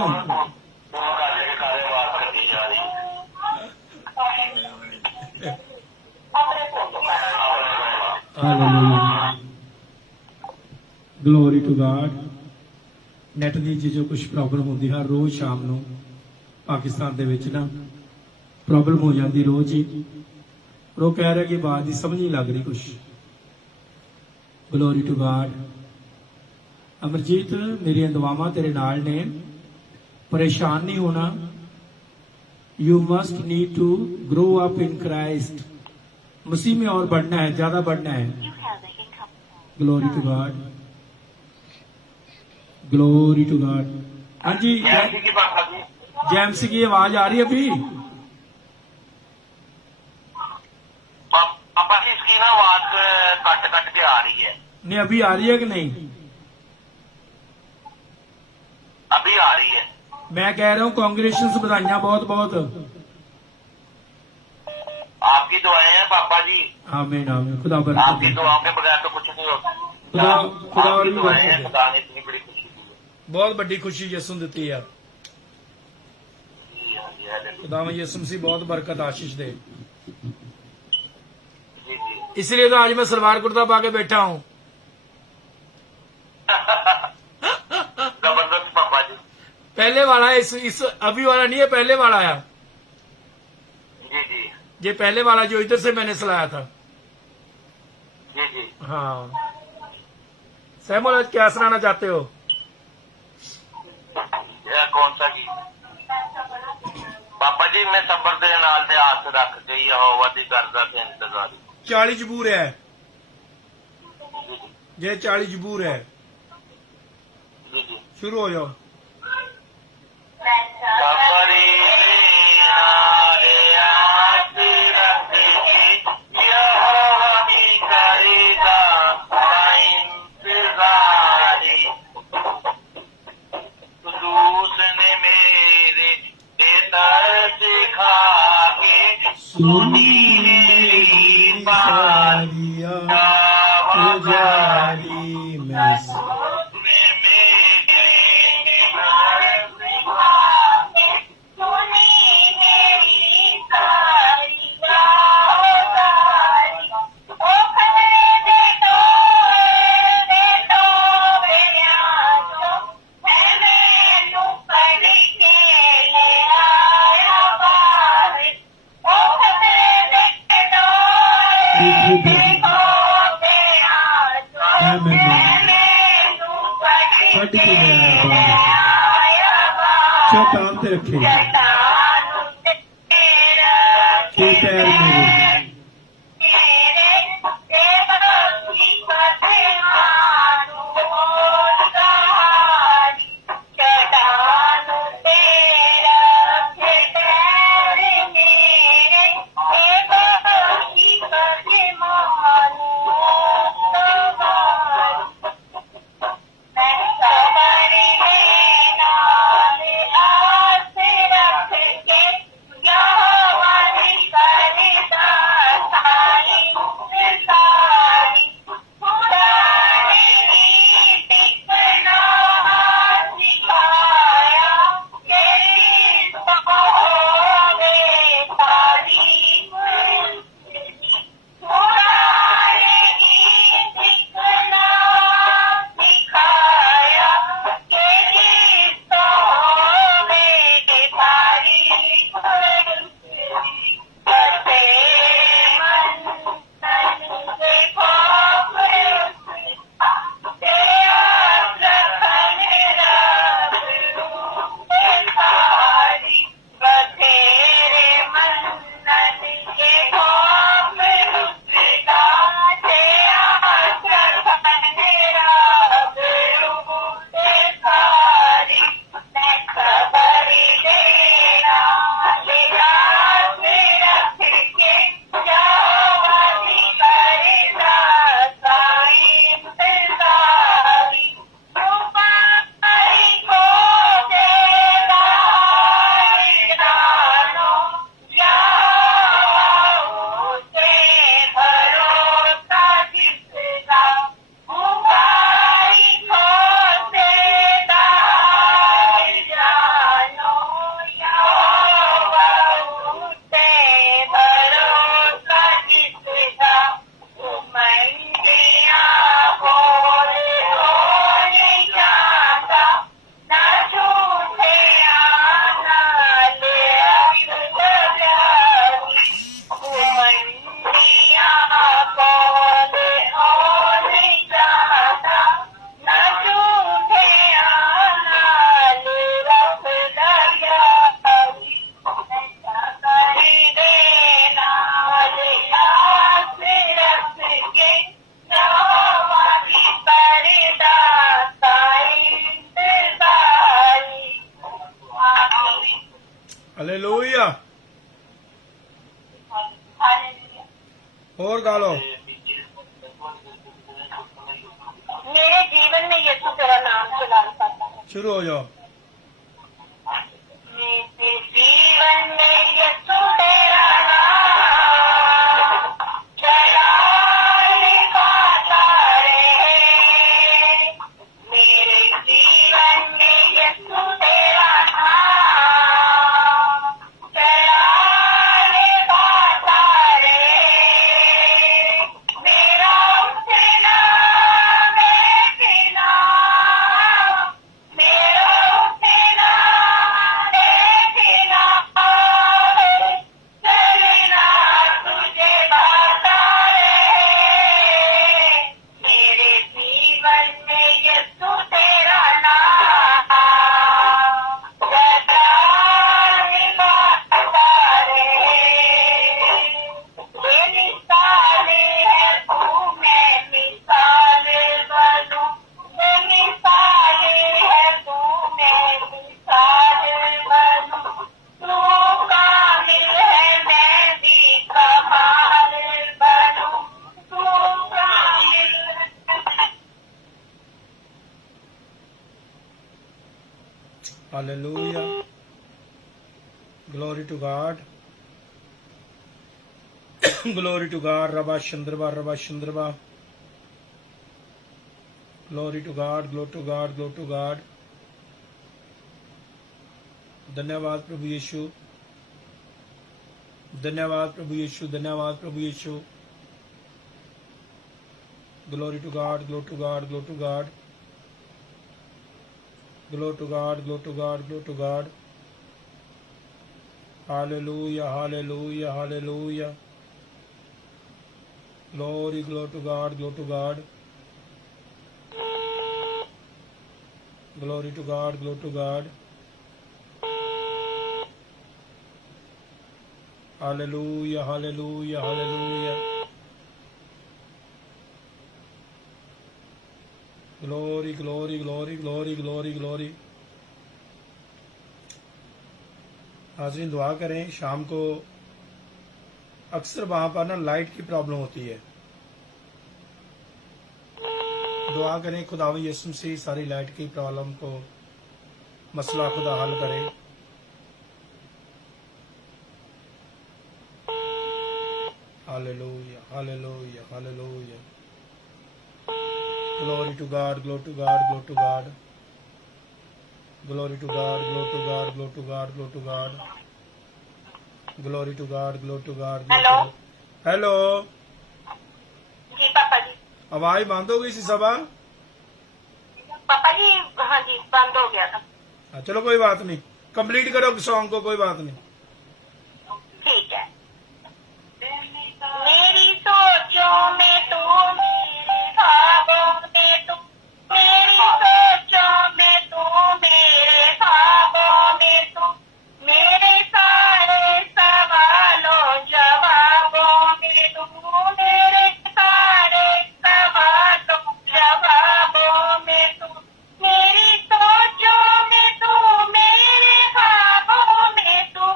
Glory to God. ਨੈਟ ਦੀ ਜੋ ਕੁਝ ਪ੍ਰੋਬਲਮ ਹੁੰਦੀ ਹਰ ਰੋਜ਼ ਸ਼ਾਮ ਨੂੰ ਪਾਕਿਸਤਾਨ ਦੇ ਵਿੱਚ ਨਾ ਪ੍ਰੋਬਲਮ ਹੋ ਜਾਂਦੀ ਰੋਜ਼ ਹੀ। ਪਰ ਉਹ ਕਹਿ ਰਿਹਾ ਕਿ ਆਵਾਜ਼ ਦੀ ਸਮਝ ਨਹੀਂ ਲੱਗ ਰਹੀ ਕੁਝ। Glory to god. ਅਮਰਜੀਤ, ਮੇਰੀਆਂ ਦੁਆਵਾਂ ਤੇਰੇ ਨਾਲ ਨੇ। परेशान नहीं होना। You must need to grow up in Christ. Masih में और बढ़ना है, ज्यादा बढ़ना है। Glory to God. Glory to God. हाँ जी, जेम्स की आवाज आ रही है अभी? पापा जी इसकी ना आवाज कट कट के आ रही है। नहीं, अभी आ रही है कि नहीं? अभी आ रही है। मैं कह रहा हूँ कांग्रेचुलेशंस, बधाइयां बहुत बहुत। आपकी दुआएं हैं पापा जी। आमीन आमीन। खुदा आपकी बरकत। दुआओं के बगैर तो कुछ नहीं होता। खुदा और आपकी भी दुआएं हैं, बरकत। खुदा ने इतनी बड़ी खुशी दी है। बहुत बड़ी खुशी यसु ने दी है। जी, हाँ जी, हालेलुया। खुदा में यसु मसीह बहुत बरकत आशीष दे। जी जी। इसलिए तो आज मैं सलवार कुर्ता पा के बैठा हूँ। जबरदस्त पापा जी। पहले वाला है, इस अभी वाला नहीं है, पहले वाला है। जी जी ये पहले वाला जो इधर से मैंने सिलाया था। जी जी। हाँ सैमुअल, आज क्या सुनाना चाहते हो? यह कौन सा गीत? पापा जी मैं सबर दे नाल ते आस रख के यहोवा दी करदा ते इंतजार। 40 जबूर है, जी जी। ये 40 जबूर है। शुरू हो जाओ। खबरी नारे आस रखी यहोवा की करेगा इंतजारी। उसने मेरे तरस खा के सुनी मेरी सारिया पुजारी मैं उसने मेरे तरस खा के सुनी मेरी सारी पुजारी। ओ खबरे दे तो मेरे आंसू मैनू पढ़ के ले आया बाहर। ओ खबरे दे तो मेरे आंसू मैनू पढ़ कट के के गया ले बाहर। आया बाहर। चट्टान ते रखे के पैर मेरे हालेलुया। और गा लो। मेरे जीवन में यीशु तेरा नाम चला पाता है। शुरू हो जाओ। मेरे जीवन में यीशु तेरा नाम चला पाता है। मेरे जीवन में यीशु तेरा नाम चला पाता है। मेरा उठना बैठना, मेरा उठना बैठना Hallelujah. Glory to God. Glory to God. Rabba Chandraba, Rabba Chandraba. Glory to God, glory to God, glory to God. धन्यवाद प्रभु यीशु, धन्यवाद प्रभु यीशु, धन्यवाद प्रभु यीशु. Glory to God, glory to God, glory to God. Glory to God, glory to God, glory to God. Hallelujah, hallelujah, hallelujah. Glory, glory to God, glory to God. Glory to God, glory to God. Hallelujah, hallelujah, hallelujah. Glory, glory, glory, glory, glory, glory. हाज़रीन दुआ करें. शाम को अक्सर वहां पर ना light की problem होती है. दुआ करें खुदावंद यीशु मसीह सारी लाइट की प्रॉब्लम को मसला खुदा हल करे. Hallelujah, hallelujah, hallelujah. Glory to God, glory to God, glory to God. Glory to God, glory to God, glory to God, glory to God. Glory to God, glory to God. Hello. Hello. जी पापा जी. आवाज बंद हो गई सी सबा. पापा जी हाँ जी बंद हो गया था. चलो कोई बात नहीं, कंप्लीट करो सॉन्ग को, कोई बात नहीं. ठीक है. मेरी सोचों में तू, मेरे ख्वाबों में तू, मेरी सोचों में तू, मेरे ख्वाबों में तू, मेरे सारे सवालों जवाबों में तू, मेरे सारे सवालों जवाबों में तू, मेरी सोचों में तू, मेरे ख्वाबों में तू,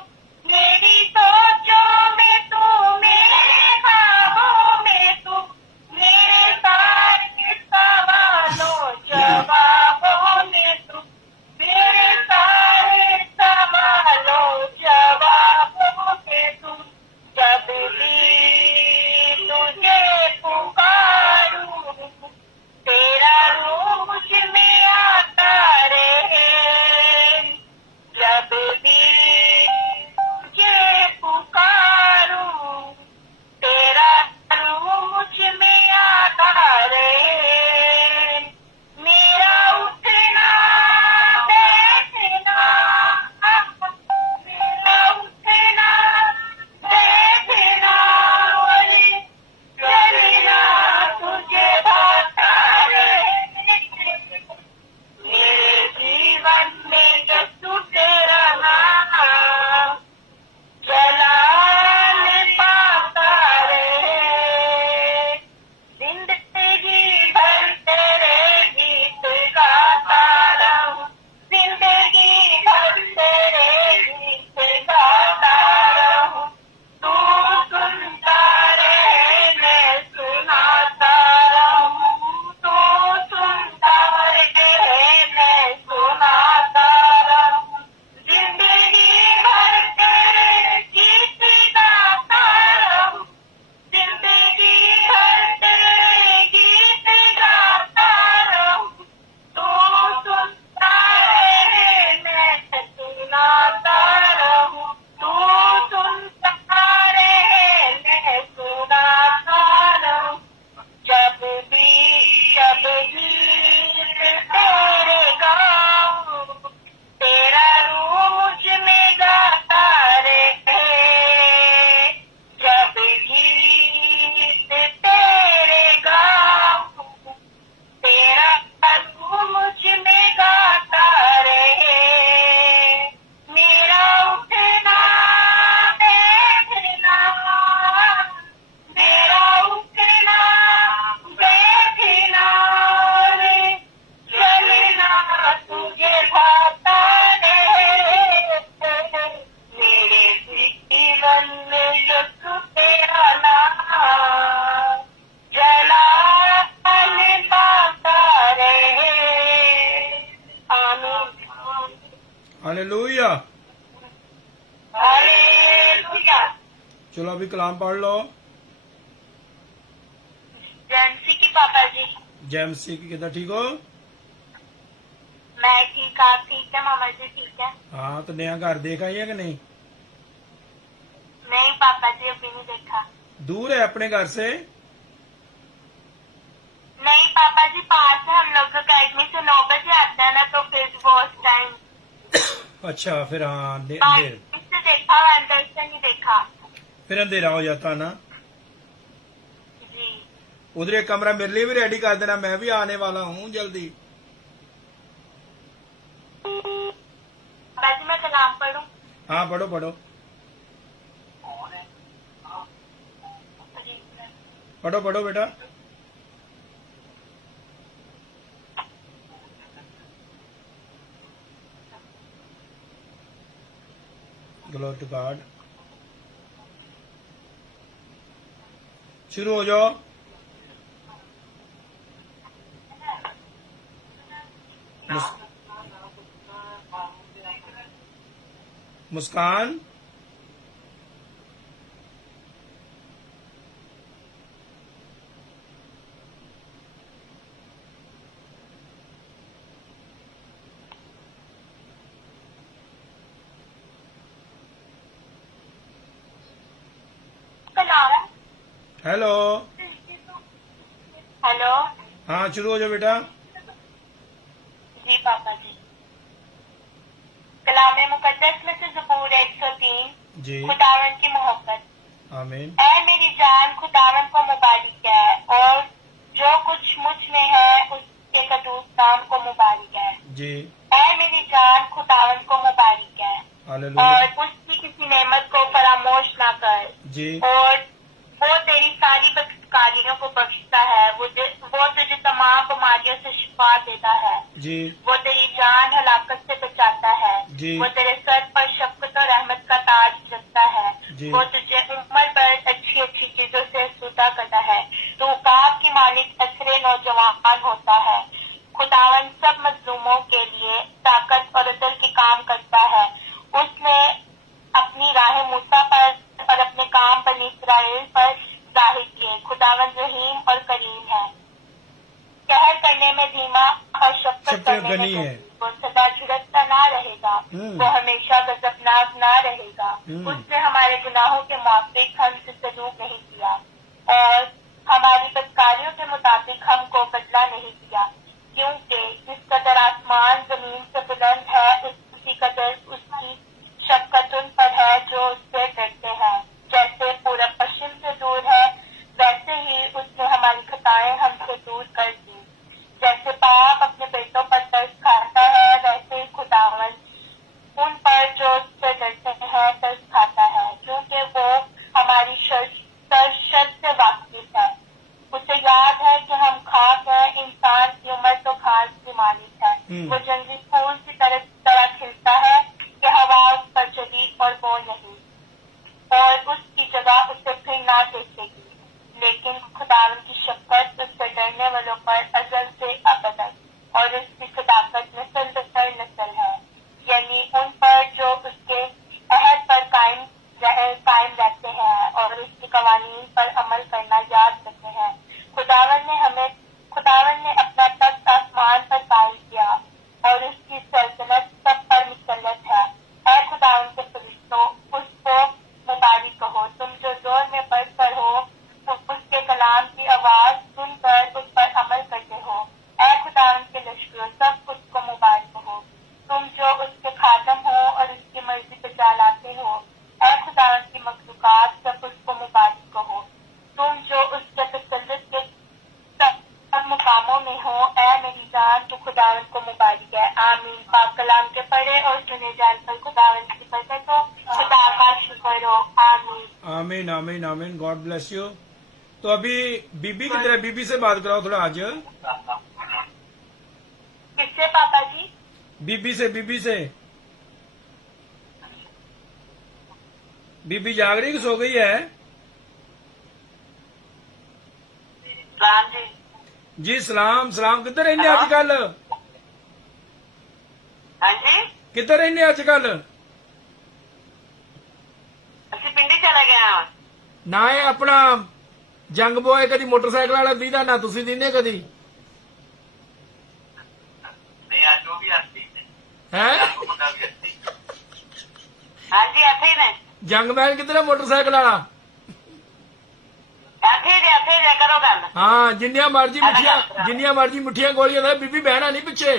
भी कलाम पढ़ लो। जैमसी की पापा जी। जैमसी की कितना ठीक हो? मैं ठीक, आप ठीक है? मामा जी ठीक है? हाँ, तो नया घर देखा ही है कि नहीं? नहीं पापा जी, अभी नहीं देखा। दूर है अपने घर से? नहीं पापा जी, पास है। हम लोग अकेडमी से 9 बजे आते हैं ना, तो फिर वो उस टाइम। अच्छा, फिर हाँ से देखा, अंदर से नहीं देखा। फिर अंधेरा हो जाता ना। जी उधर एक कमरा मेरे लिए भी रेडी कर देना, मैं भी आने वाला हूँ जल्दी। पापा जी, मैं कलाम पढ़ूं? हाँ, पढ़ो पढ़ो पढ़ो पढ़ो बेटा। Glory to God. शुरू हो जाओ। मुस्कान, कलाम। हेलो। हेलो। हाँ, शुरू हो जाओ बेटा। जी पापा जी। कलाम मुकद्दस में से ज़बूर 103। जी। खुदावन की मोहब्बत। आमीन। ऐ मेरी जान, खुदावन को मुबारक है, और जो कुछ मुझ में है उसके कदूस नाम को मुबारक है। जी। ऐ मेरी जान, खुदावन को मुबारक है, हालेलुया। और उसकी किसी नेमत को फरामोश ना कर। जी। और वो तेरी सारी बदकारियों को बख्शता है। वो तुझे तमाम बीमारियों से शिफा देता है। जी। वो तेरी जान हलाकत से बचाता है। जी। वो तेरे सर पर शफ़क़त और रहमत का ताज रखता है। जी। वो तुझे उम्र भर अच्छी अच्छी चीजों से सूता करता है। तू उकाब की मानिक असरे नौजवान होता है। खुदावन सब मजलूमों के लिए ताकत और अदल की काम करता है। उसने अपनी राहें मूसा पर और अपने काम बनी इस्राएल पर जाहिर किए। खुदावन रहीम और करीम है, कहर करने में धीमा और शफ़क़त करने में गनी है। वो सदा झिड़कता ना रहेगा। वो हमेशा गजबनाक ना रहेगा। उसने हमारे गुनाहों के मुआफिक हमसे सलूक नहीं किया, और हमारी बदकारियों के मुताबिक हमको बदला नहीं दिया। क्योंकि जिस कदर आसमान जमीन से बुलंद है, उसी कदर उसकी शफ़क़त उन पर है जो उससे डरते हैं। जैसे पूरब पश्चिम से दूर है, वैसे ही उसने हमारी खताएं हमसे दूर कर दी। जैसे बाप अपने बेटों पर तरस खाता है, वैसे ही खुदावन उन पर जो उससे डरते हैं तरस खाता है, क्योंकि वो हमारी शर्त से वाकिफ है। उसे याद है कि हम खाक हैं, इंसान की उम्र तो घास की मालिक है। वो जंगली फूल की तरह खिलता है कि हवा उस पर चली और वो नहीं, और उसकी जगह उसे फिर ना देखेगी। लेकिन खुदावन की शफ़क़त उससे डरने वालों पर अज़ल से अब तक, और उसकी सदाकत नस्ल दर नस्ल है, यानी उन पर जो उसके अहद पर कायम रहते हैं और उसके कवानीन पर अमल करना याद रखते हैं। खुदावन ने अपना तख्त आसमान पर कायम किया, और उसकी सल्तनत सब पर मुसल्लत है। ऐ खुदावन के फरिश्तों, उसको मुबारक कहो। तुम जो जोर में पढ़कर हो, तो उसके कलाम की आवाज सुनकर उस पर अमल करते हो। ऐ खुदावन के लश्करों, सब उसको मुबारक कहो। तुम जो उसके खादम हो और उसकी मर्जी पे चलाते हो। ऐ खुदावन की मखलूकात, सब उसको मुबारक कहो। तुम जो उसके तसल्लुत के सब मुकामों में हो। ऐ मेरी जान, तो खुदावन को मुबारक है। आमीन। पाक कलाम के पढ़े और सुने जान पर खुदावन की बरकत हो। खुदा का शुक्र हो। आमीन आमीन आमीन आमीन। God bless you. तो अभी बीबी की तरह बीबी से बात कराओ थोड़ा आज। किससे पापा जी? बीबी से बीबी जाग रही कि सो गई है? राम जी। जी सलाम सलाम। किधर रहने अजकल? हाँ जी, किधर रहने अजकल? असि पिंडी चला गया। ਨਾ ਇਹ ਆਪਣਾ ਜੰਗ ਬੋਏ ਕਦੀ ਮੋਟਰਸਾਈਕਲ ਵਾਲਾ ਦੀਦਾ ਨਾ ਤੁਸੀਂ ਦਿੰਦੇ ਕਦੀ ਨਹੀਂ ਅੱਜ ਉਹ ਵੀ ਹੱਸੀ ਨੇ ਹੈ ਉਹ ਮੁੰਡਾ ਵੀ ਹੱਸੀ ਹਾਂਜੀ ਇੱਥੇ ਹੀ ਨੇ ਜੰਗਮੈਨ ਕਿੱਧਰ ਹੈ ਮੋਟਰਸਾਈਕਲ ਵਾਲਾ ਇੱਥੇ ਹੀ ਕਰੋ ਗੱਲ ਹਾਂ ਜਿੰਨੀਆਂ ਮਰਜੀ ਮਿੱਠੀਆਂ ਗੋਲੀਆਂ ਦਾ ਬੀਬੀ ਬਹਿਣਾ ਨਹੀਂ ਪਿੱਛੇ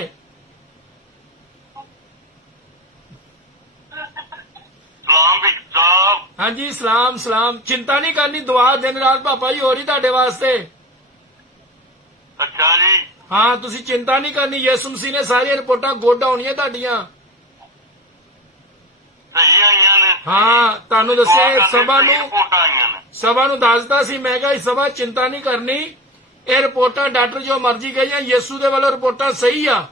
ਸਲਾਮ ਵੀ ਸਾਹਿਬ ਹਾਂਜੀ ਸਲਾਮ ਚਿੰਤਾ ਨਹੀਂ ਕਰਨੀ ਦੁਆ ਦਿਨ ਰਾਤ ਪਾਪਾ ਜੀ ਹੋ ਰਹੀ ਤੁਹਾਡੇ ਵਾਸਤੇ ਅੱਛਾ ਜੀ ਹਾਂ ਤੁਸੀਂ ਚਿੰਤਾ ਨਹੀਂ ਕਰਨੀ ਯਿਸੂ ਮਸੀਹ ਨੇ ਸਾਰੀਆਂ ਰਿਪੋਰਟਾਂ ਗੁੱਡ ਆਉਣੀਆਂ ਤੁਹਾਡੀਆਂ ਸਹੀ ਆਈਆਂ ਨੇ ਹਾਂ ਤੁਹਾਨੂੰ ਦੱਸਿਆ ਸਭਾ ਨੂੰ ਰਿਪੋਰਟਾਂ ਆਈਆਂ ਨੇ ਸਭਾ ਨੂੰ ਦੱਸਦਾ ਸੀ ਮੈਂ ਕਿਹਾ ਸਭਾ ਚਿੰਤਾ ਨਹੀਂ ਕਰਨੀ ਇਹ ਰਿਪੋਰਟਾਂ ਡਾਕਟਰ ਜੋ ਮਰਜ਼ੀ ਗਈਆਂ ਯਿਸੂ ਦੇ ਵੱਲੋਂ ਰਿਪੋਰਟਾਂ ਸਹੀ ਆ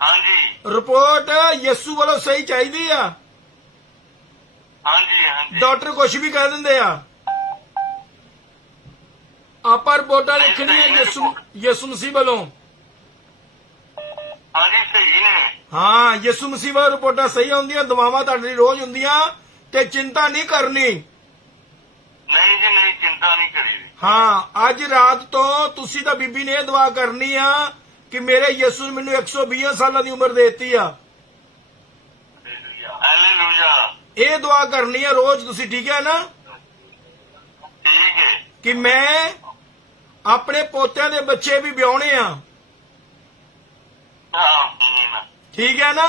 ਹਾਂਜੀ ਰਿਪੋਰਟ ਯਿਸੂ ਵੱਲੋਂ ਸਹੀ ਚਾਹੀਦੀ ਆ ਹਾਂਜੀ ਡਾਕਟਰ ਕੁਝ ਵੀ ਕਹਿ ਦਿੰਦੇ ਆ ਆਪਾਂ ਰਿਪੋਰਟਾਂ ਲਿਖਣੀਆਂ ਯਿਸੂ ਮਸੀਹ ਵੱਲੋਂ ਹਾਂਜੀ ਸਹੀ ਨੇ ਹਾਂ ਯਿਸੂ ਮਸੀਹ ਵੱਲੋਂ ਰਿਪੋਰਟਾਂ ਸਹੀ ਆਉਂਦੀਆਂ ਦਵਾਵਾਂ ਤੁਹਾਡੇ ਲਈ ਰੋਜ਼ ਹੁੰਦੀਆਂ ਤੇ ਚਿੰਤਾ ਨਹੀਂ ਕਰਨੀ ਨਹੀਂ ਜੀ ਨਹੀਂ ਚਿੰਤਾ ਨਹੀਂ ਕਰੀ ਹਾਂ ਅੱਜ ਰਾਤ ਤੋਂ ਤੁਸੀਂ ਤਾਂ ਬੀਬੀ ਨੇ ਇਹ ਦੁਆ ਕਰਨੀ ਆ ਕਿ ਮੇਰੇ ਯਿਸੂ ਨੇ ਮੈਨੂੰ 120 ਸਾਲਾਂ ਦੀ ਉਮਰ ਦੇਤੀ ਆ ਹਾਲੇਲੂਇਆ ਇਹ ਦੁਆ ਕਰਨੀ ਆ ਰੋਜ਼ ਤੁਸੀਂ ਠੀਕ ਹੈ ਨਾ ਠੀਕ ਹੈ ਕਿ ਮੈਂ ਆਪਣੇ ਪੋਤਿਆਂ ਦੇ ਬੱਚੇ ਵੀ ਵਿਆਹੁਣੇ ਆ ਆਮੀਨ ਠੀਕ ਹੈ ਨਾ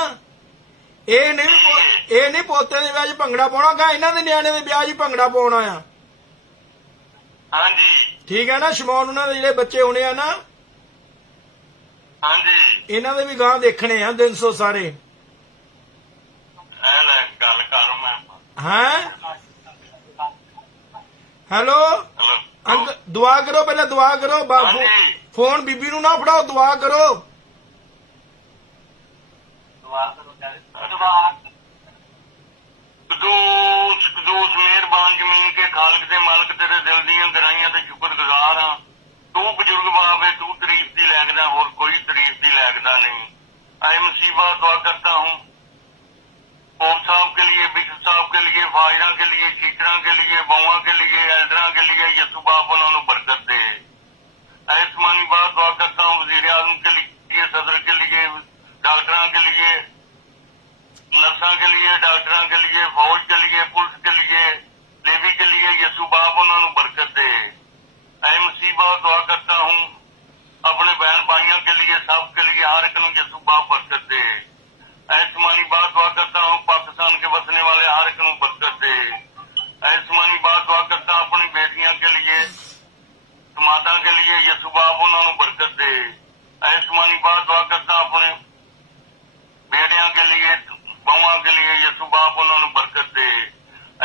ਇਹ ਨਹੀਂ ਪੋਤਿਆਂ ਦੇ ਵਿਆਹ 'ਚ ਭੰਗੜਾ ਪਾਉਣਾ ਗਾ ਇਹਨਾਂ ਦੇ ਨਿਆਣੇ ਦੇ ਵਿਆਹ 'ਚ ਭੰਗੜਾ ਪਾਉਣਾ ਆ ਹਾਂਜੀ ਠੀਕ ਹੈ ਨਾ ਸ਼ਮੌਨ ਉਹਨਾਂ ਦੇ ਜਿਹੜੇ ਬੱਚੇ ਹੋਣੇ ਆ ਨਾ ਹਾਂਜੀ ਇਹਨਾਂ ਦੇ ਵੀ ਗਾਂ ਦੇਖਣੇ ਆ 300 ਸਾਰੇ ਐ ਲੈ ਗੱਲ ਕਰ ਮੈਂ ਹੈ ਹੈਲੋ ਹਲੋ ਅੰਕ ਦੁਆ ਕਰੋ ਪਹਿਲਾਂ ਦੁਆ ਕਰੋ ਹਾਂਜੀ। ਫੋਨ ਬੀਬੀ ਨੂੰ ਨਾ ਫੜਾਓ ਦੁਆ ਕਰੋ ਕਦੂਸ ਮਿਹਰਬਾਨ ਜ਼ਮੀਨ ਕੇ ਖਾਲਕ ਦੇ ਮਾਲਕ ਤੇਰੇ ਦਿਲ ਦੀਆਂ ਗਹਿਰਾਈਆਂ ਤੇ ਸ਼ੁਕਰਗੁਜ਼ਾਰ ਹਾਂ ਤੂੰ ਬਜ਼ੁਰਗ ਬਾਪ ਹੈ ਤੂੰ ਤਾਰੀਫ ਦੀ ਲਾਇਕਦਾ ਹੋਰ ਕੋਈ ਤਾਰੀਫ ਦੀ लायकदा नहीं आई मुसीबा दुआ करता हूँ पोप साहब के लिए बिशप साहब के लिए फायरा के लिए टीचर के लिए बउआ के लिए एल्डर के लिए यसु बाप उन्होंने बरकत दे आयुष्मानी बात दुआ करता हूँ वजीर आजम के लिए सदर के लिए डॉक्टर के लिए नर्सा के लिए डॉक्टर के लिए फौज के लिए पुलिस के लिए नेवी के लिए यसु बाप उन्होंने बरकत दे ऐ मुसीबा दुआ करता हूँ अपने बहन भाइयों के लिए सबके लिए हर एक यसु बाप बरकत दे ऐसमानी बात दुआ करता हूँ पाकिस्तान के बसने वाले हर एक बरकत दे ऐसमानी बात दुआ करता हूँ अपनी बेटियों के लिए माता के लिए यसु बाप उन्होंने बरकत दे ऐसमानी बात दुआ करता हूँ अपने बेटियों के लिए बहुआ के लिए यसु बाप उन्होंने बरकत दे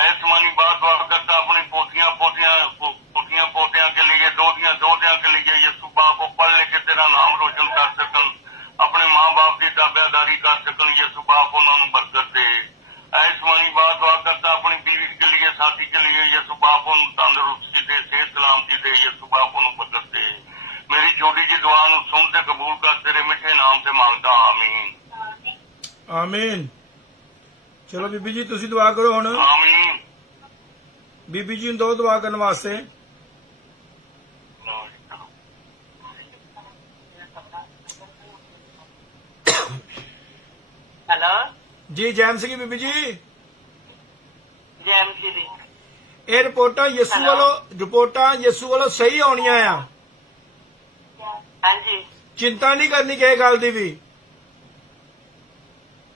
ऐसमानी बात दुआ करता अपनी पोतियां पोतियां के लिए दोतियां के लिए यसु बाप को पढ़ लेके तेरा नाम रोशन कर सकन अपने माँ बाप की ताबेदारी कर सकन यसु बाप उन्होंने बरकत दे ऐसमानी बात दुआ करता अपनी बीवी के लिए साथी के लिए यसु बाप उन तंदुरुस्ती दे सेहत सलामती दे यसु बाप उन्होंने बरकत दे मेरी छोटी जी दुआ नु सुन ते कबूल कर तेरे मिठे नाम से मांगता आमीन ਆਮੀਨ ਚਲੋ ਬੀਬੀ ਜੀ ਤੁਸੀਂ ਦੁਆ ਕਰੋ ਹੁਣ आमीन ਬੀਬੀ ਜੀ ਨੂੰ ਦੋ ਦੁਆ ਕਰਨ ਵਾਸਤੇ हेलो ਜੀ ਜੈਮ ਸਿੰਘ ਬੀਬੀ ਜੀ जैम जी दी ਇਹ ਰਿਪੋਰਟਾਂ ਯਿਸੂ ਵੱਲੋਂ ਸਹੀ ਆਉਣੀਆਂ ਆ हाँ जी ਚਿੰਤਾ ਨਹੀਂ ਕਰਨੀ ਕਿਸੇ ਗੱਲ ਦੀ ਵੀ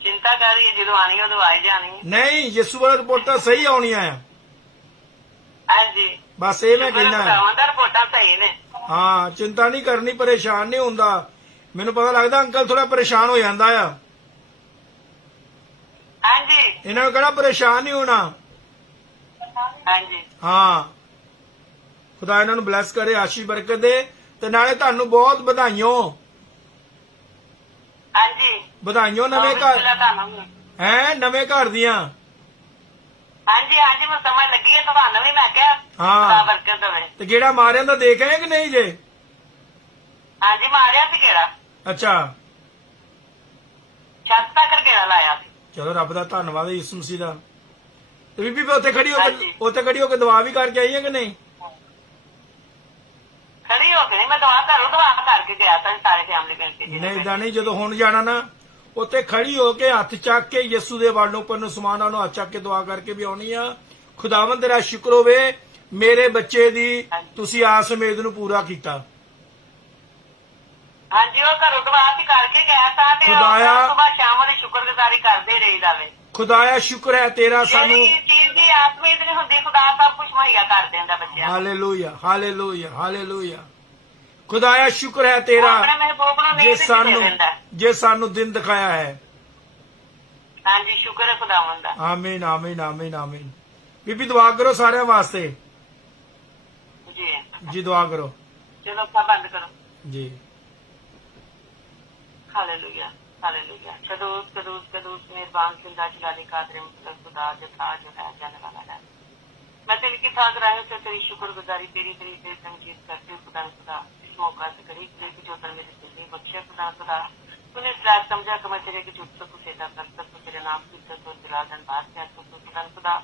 चिंता करिए जो आनी हो तो आई जानी ਨਹੀਂ ਯਿਸੂ ਵੱਲੋਂ ਰਿਪੋਰਟਾਂ ਸਹੀ ਆਉਣੀਆਂ ਆ हाँ जी ਬਸ ਇਹ ਮੈਂ ਕਹਿਣਾ ਹੈ रिपोर्टा सही ने ਹਾਂ ਚਿੰਤਾ ਨਹੀਂ ਕਰਨੀ ਪਰੇਸ਼ਾਨ ਨਹੀਂ ਹੁੰਦਾ ਮੈਨੂੰ ਪਤਾ ਲੱਗਦਾ ਅੰਕਲ ਥੋੜਾ ਪਰੇਸ਼ਾਨ ਹੋ ਜਾਂਦਾ ਆ हाँ जी ਇਹਨਾਂ ਨੂੰ ਕਹਿਣਾ ਪਰੇਸ਼ਾਨ ਨਹੀਂ ਹੋਣਾ हाँ जी ਹਾਂ ਖੁਦਾ ਇਹਨਾਂ ਨੂੰ ਬਲੈਸ ਕਰੇ ਆਸ਼ੀਸ਼ ਬਰਕਤ ਦੇ ਤੇ ਨਾਲੇ ਤੁਹਾਨੂੰ ਬਹੁਤ ਵਧਾਈਆਂ हाँ जी ਵਧਾਈਆਂ ਨਵੇਂ ਘਰ हाँ ਹੈ ਨਵੇਂ ਘਰ ਦੀਆਂ जी मैं समझ लगी है तो भी मैं क्या हाँ। बरकत होवे ਤੇ ਗੇੜਾ ਮਾਰਿਆਂ ਦਾ ਦੇਖ ਆਏ ਕਿ ਨਹੀਂ ਜੇ हाँ जी मारिया सी केड़ा ਅੱਛਾ छत तक केड़ा लाया सी ਚਲੋ ਰੱਬ ਦਾ ਧੰਨਵਾਦ ਯਿਸੂ ਮਸੀਹ ਦਾ ਤੇ ਬੀਬੀ ਵੀ ਉੱਥੇ ਖੜੀ ਹੋ ਹਾਂਜੀ। ਕੇ ਉੱਥੇ ਖੜੀ ਹੋ ਕੇ ਦੁਆ ਵੀ ਕਰਕੇ ਆਈ ਹੈ ਕਿ ਨਹੀਂ? खड़ी हो गई मैं दुआ करूँ दुआ करके गया था सारे फैमिली मिलके ਨਹੀਂ ਇਦਾਂ ਨਹੀਂ, ਜਦੋਂ ਹੁਣ ਜਾਣਾ ਨਾ ਉੱਥੇ ਖੜੀ ਹੋ ਕੇ ਹੱਥ ਚੱਕ ਕੇ ਯਿਸੂ ਦੇ ਵੱਲ ਨੂੰ ਉੱਪਰ ਨੂੰ ਸਮਾਨਾਂ ਨੂੰ ਹੱਥ ਚੱਕ ਕੇ ਦੁਆ ਕਰਕੇ ਵੀ ਆਉਣੀ ਆ। ਖੁਦਾਵੰਦ ਤੇਰਾ ਸ਼ੁਕਰ ਹੋਵੇ ਮੇਰੇ ਬੱਚੇ ਦੀ ਤੁਸੀਂ ਆਸ ਉਮੀਦ ਨੂੰ ਪੂਰਾ ਕੀਤਾ। हाँ जी वो घरों दुआ भी करके गया था खुदाया। सुबह शाम की शुक्रगुजारी करते रहीदा वे ਖੁਦਾਇਆ ਸ਼ੁਕਰ ਹੈ ਤੇਰਾ ਸਾਨੂੰ। ਜਿਹੜੀ ਚੀਜ਼ ਦੀ ਆਸਮੀਤ ਨਹੀਂ ਹੁੰਦੀ ਖੁਦਾ ਸਭ ਕੁਝ ਮੁਹੱਈਆ ਕਰ ਦਿੰਦਾ ਬੱਚਿਆਂ ਨੂੰ। Hallelujah hallelujah hallelujah. ਖੁਦਾਇਆ ਸ਼ੁਕਰ ਹੈ ਤੇਰਾ ਆਪਣੇ ਮਹਿਬੂਬ ਨੂੰ ਜੇ ਨੀਂਦ ਵੀ ਦੇ ਸਾਨੂੰ ਦਿੰਦਾ। ਦਿਨ ਦਿਖਾਇਆ ਹੈ। हाँ जी शुक्र है खुदावंद दा। ਆਮੀਨ ਆਮੀਨ ਆਮੀਨ ਆਮੀਨ। ਬੀਬੀ ਦੁਆ ਕਰੋ ਸਾਰਿਆਂ ਵਾਸਤੇ जी ਜੀ, ਦੁਆ ਕਰੋ चलो अच्छा बंद करो। ਜੀ। Hallelujah hallelujah. कदूस कदूस कदूस मेहरबान जिंदा जलाली कादर मुतलक खुदा जो था जो है जाने वाला है। मैं दिल की ठाक रहा से तेरी शुक्रगुजारी तेरी तेरी तेरी संगीत करती हूँ खुदा ने खुदा इस मौका से करी कि जो तर मेरी जिंदगी बख्शे खुदा खुदा तूने इस लायक समझा कि मैं तेरे की झूठ सकूँ सेदा कर सकूँ तेरे नाम की इज्जत और दिलादन बात कर सकूँ खुदा ने खुदा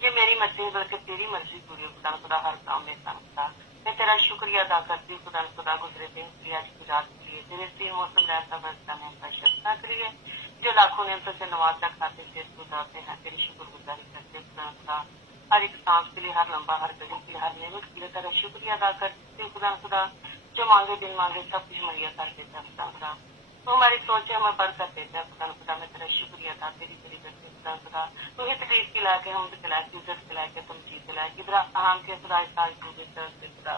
ये मेरी मर्जी है बल्कि तेरी मर्जी पूरी हो खुदा ने खुदा हर काम में खुदा मैं तेरा शुक्रिया अदा करती हूँ खुदा ने खुदा गुजरे दिन के लिए आज की रात के लिए तेरे तीन मौसम रहता बरसता में बशर्ता के लिए जो लाखों नेमतों से नवाजा खाते से गुजारते हैं तेरी शुक्रगुजारी करते खुदा ने खुदा हर एक सांस के लिए हर लंबा हर घड़ी के लिए हर नियमित के लिए तेरा शुक्रिया अदा करती हूँ खुदा ने खुदा जो मांगे दिन मांगे सब कुछ मुहैया कर देता खुदा ने खुदा तो हमारी सोचे हमें बरकत देता है खुदा ने खुदा मैं तेरा शुक्रिया अदा तेरी तेरी करती खुदा ने खुदा तू ही तकलीफ के लायक है हम खिलाए इज्जत खिलाए के तुम जीत खिलाए इब्राहिम के खुदा इस साल की खुदा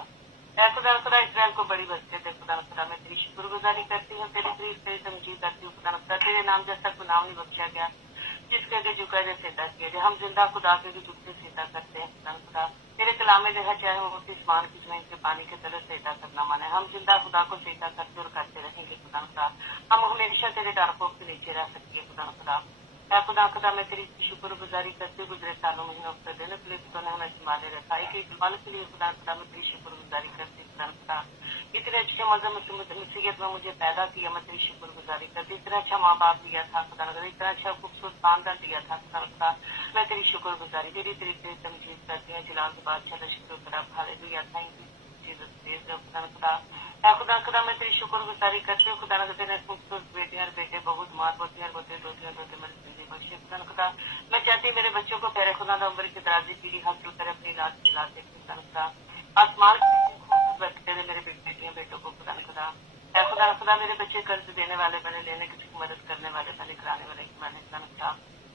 खुदा खुदा इसराइल को बड़ी बस्ते थे खुदा खुदा मैं तेरी शुक्रगुजारी करती हूँ तेरी तारीफ तेरी तमजीद करती हूँ खुदा खुदा तेरे नाम जैसा कोई नाम नहीं बख्शा गया जिसके आगे झुका दे सीधा किया हम जिंदा खुदा के भी झुकते सीधा करते हैं खुदा खुदा तेरे कलामे देखा चाहे वो आसमान की जमीन के पानी के तरह सीधा करना माने हम जिंदा खुदा को सीधा करते और करते रहेंगे खुदा खुदा हम हमेशा तेरे डर को के नीचे रह सकते खुदा खुदा खुदा खुदा मैं तेरी शुक्रगुजारी करती हूँ गुजरे सालों महीनों से देने के लिए तूने हमें संभाले रखा एक पल के लिए खुदा खुदा मैं तेरी शुक्रगुजारी करती खुदा खुदा इतने अच्छे मजहब मुसीबत में मुझे पैदा किया मैं तेरी शुक्रगुजारी करती इतना अच्छा माँ बाप दिया था खुदा खुदा इतना अच्छा खूबसूरत खानदान दिया था खुदा खुदा मैं तेरी शुक्रगुजारी तेरी तेरी तेरी तमजीद करती हूँ जलाल के बादशाह शुक्र करा हालेलुया थैंक यू खुदा खुदा खुदा मैं तेरी शुक्रगुजारी करती हूँ खुदा तेरे खूबसूरत बेटियां और बेटे बहुत मार बोती और बोते दोतियां दोते मेरी जिंदगी बख्शे खुदा खुदा मैं चाहती मेरे बच्चों को प्यारे खुदा उम्र की दराजी पीढ़ी हासिल करे अपनी रात की लाते खुदा खुदा आसमान बैठते हुए मेरे बेटियां बेटों को खुदा खुदा खुदा खुदा मेरे बच्चे कर्ज देने वाले बने लेने किसी की मदद करने वाले बने कराने वाले बने खुदा खुदा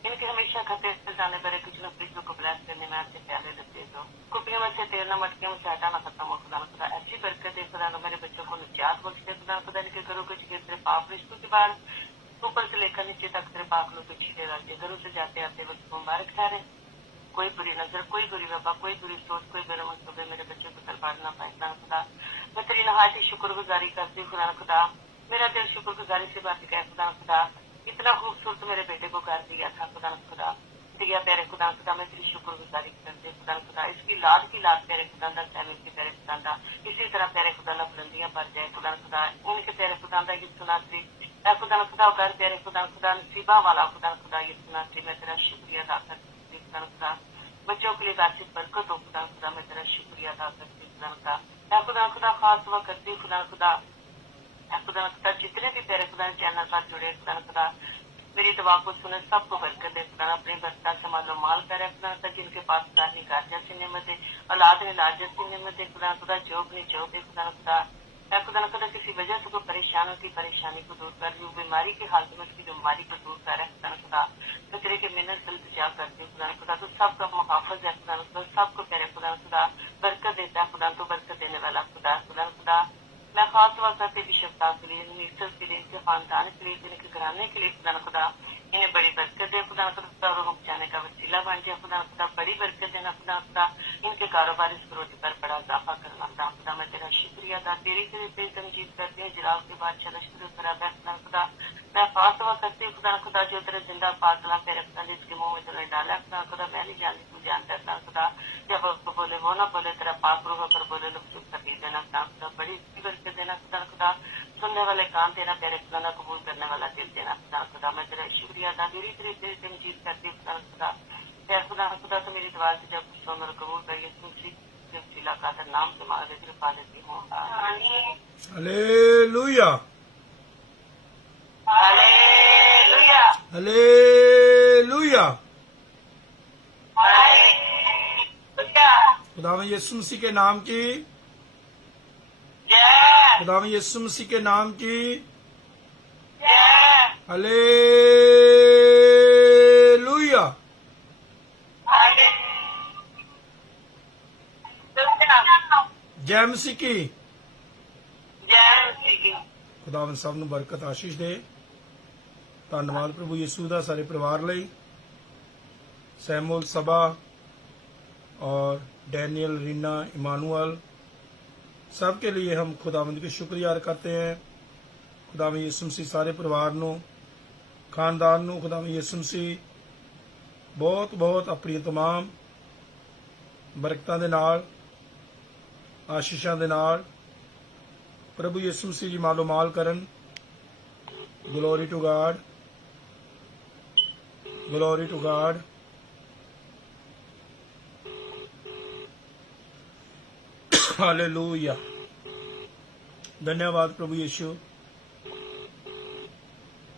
इनके हमेशा खतरे से जाने पर कुछ न कुछ को ब्लैस करने में आपसे प्यारे लगते दो कुपियों में से तेरना मटके में से हटाना खत्म हो खुदा खुदा ऐसी बरकत है खुदा मेरे बच्चों को निजात बख्शे खुदा खुदा इनके घरों के तेरे पाप रिश्तों के बाद ऊपर से लेकर नीचे तक तेरे पाक लोग छीटे राज्य घरों से जाते आते वक्त मुबारक ठहरे कोई बुरी नजर कोई बुरी वबा कोई बुरी सोच कोई बुरे मंसूबे मेरे बच्चों को तलवार ना पाए खुदा खुदा मैं तेरी नहायत ही शुक्रगुजारी करती हूँ खुदा खुदा मेरा दिल शुक्रगुजारी से बात गया खुदा खुदा इतना खूबसूरत मेरे बेटे को कर दिया था खुदा खुदा दिया प्यारे खुदा खुदा मैं तेरी शुक्रगुजारी करती हूँ खुदा खुदा इसकी लाद प्यारे खुदा सैनिक की प्यारे खुदा इसी तरह प्यारे खुदा बुलंदियां भर जाए खुदा खुदा उनके प्यारे खुदा ये सुना सी खुदा खुदा कर प्यारे खुदा खुदा नसीबा वाला खुदा खुदा ये सुना सी मैं तेरा शुक्रिया अदा करती खुदा खुदा बच्चों के लिए वैसे बरकत हो खुदा खुदा मैं तेरा शुक्रिया अदा करती खुदा खुदा खुदा खास दुआ करती खुदा खुदा खुदा खुदा जितने भी प्यारे खुदा चैनल पर जुड़े खुदा खुदा मेरी दुआ को सुने सबको बरकत दे खुदा अपनी बरकत संभालो माल करे खुदा खुदा जिनके पास गाड़ी कार जैसी नियमत है औलाद ने लाज जैसी नियमत है खुदा खुदा जॉब ने जॉब है खुदा खुदा खुदा खुदा किसी वजह से कोई परेशान होती परेशानी को दूर कर रही बीमारी की हालत में उसकी बीमारी को दूर कर रहा है खुदा खुदा तो तेरे के मेहनत से इंतजार करती हूँ खुदा खुदा तो सबका मुहाफिज है खुदा खुदा सबको प्यारे खुदा खुदा बरकत देता है खुदा तो बरकत देने वाला खुदा खुदा खुदा मैं खास तौर पर विशेषता के लिए मिनिस्टर के लिए इनके खानदान के लिए इनके घराने के लिए खुदा खुदा इन्हें बड़ी बरकत दे खुदा खुदा और जाने का वसीला बन जाए खुदा खुदा बड़ी बरकत देना खुदा खुदा इनके कारोबारी स्क्रोति पर बड़ा इजाफा करना खुदा खुदा मैं तेरा शुक्रिया अदा तेरी तेरी तमजीद करती हूँ जलाल के बादशाह शुरू करा खुदा खुदा मैं खास दुआ करती हूँ खुदा खुदा जो तेरे जिंदा पाकला तेरे खुदा जिसके मुंह में तूने डाला खुदा खुदा मैं नहीं जानती तू जानता खुदा खुदा जब बोले वो ना बोले तेरा पाक रूह पर बोले लोग चुप कर देना खुदा खुदा बड़ी बरकत देना खुदा खुदा सुनने वाले कान देना तेरे खुदा कबूल करने वाला दिल देना खुदा खुदा मैं तेरा शुक्रिया अदा तेरी तेरी तमजीद करती हूँ खुदा खुदा या खुदा खुदा तो मेरी दुआ से जब कुछ उम्र कबूल कर यीशु मसीह का नाम तुम्हारे कृपा लेती हूँ हालेलुया हालेलुया हालेलुया। हालेलुया। खुदावंद यीशु मसीह के नाम की, जय खुदावंद यीशु मसीह के नाम की जय हालेलुया। हालेलुया। जय मसीह की। जय मसीह की। खुदावंद सब ਨੂੰ ਬਰਕਤ ਆਸ਼ੀਸ਼ ਦੇ। ਧੰਨਵਾਦ ਪ੍ਰਭੂ ਯਿਸੂ ਦਾ ਸਾਰੇ ਪਰਿਵਾਰ ਲਈ, सैमुअल सबा और डैनियल, रीना, इमानुअल, सबके लिए हम खुदावंद के शुक्रिया अदा करते हैं। खुदावंद यीशु मसीह सारे परिवार ਨੂੰ, खानदान ਨੂੰ खुदावंद यीशु मसीह बहुत बहुत अपनी तमाम बरकतां दे नाल, आशीषां दे नाल प्रभु यीशु मसीह जी मालो माल करन। Glory to God, glory to God. Hallelujah. धन्यवाद प्रभु यीशु,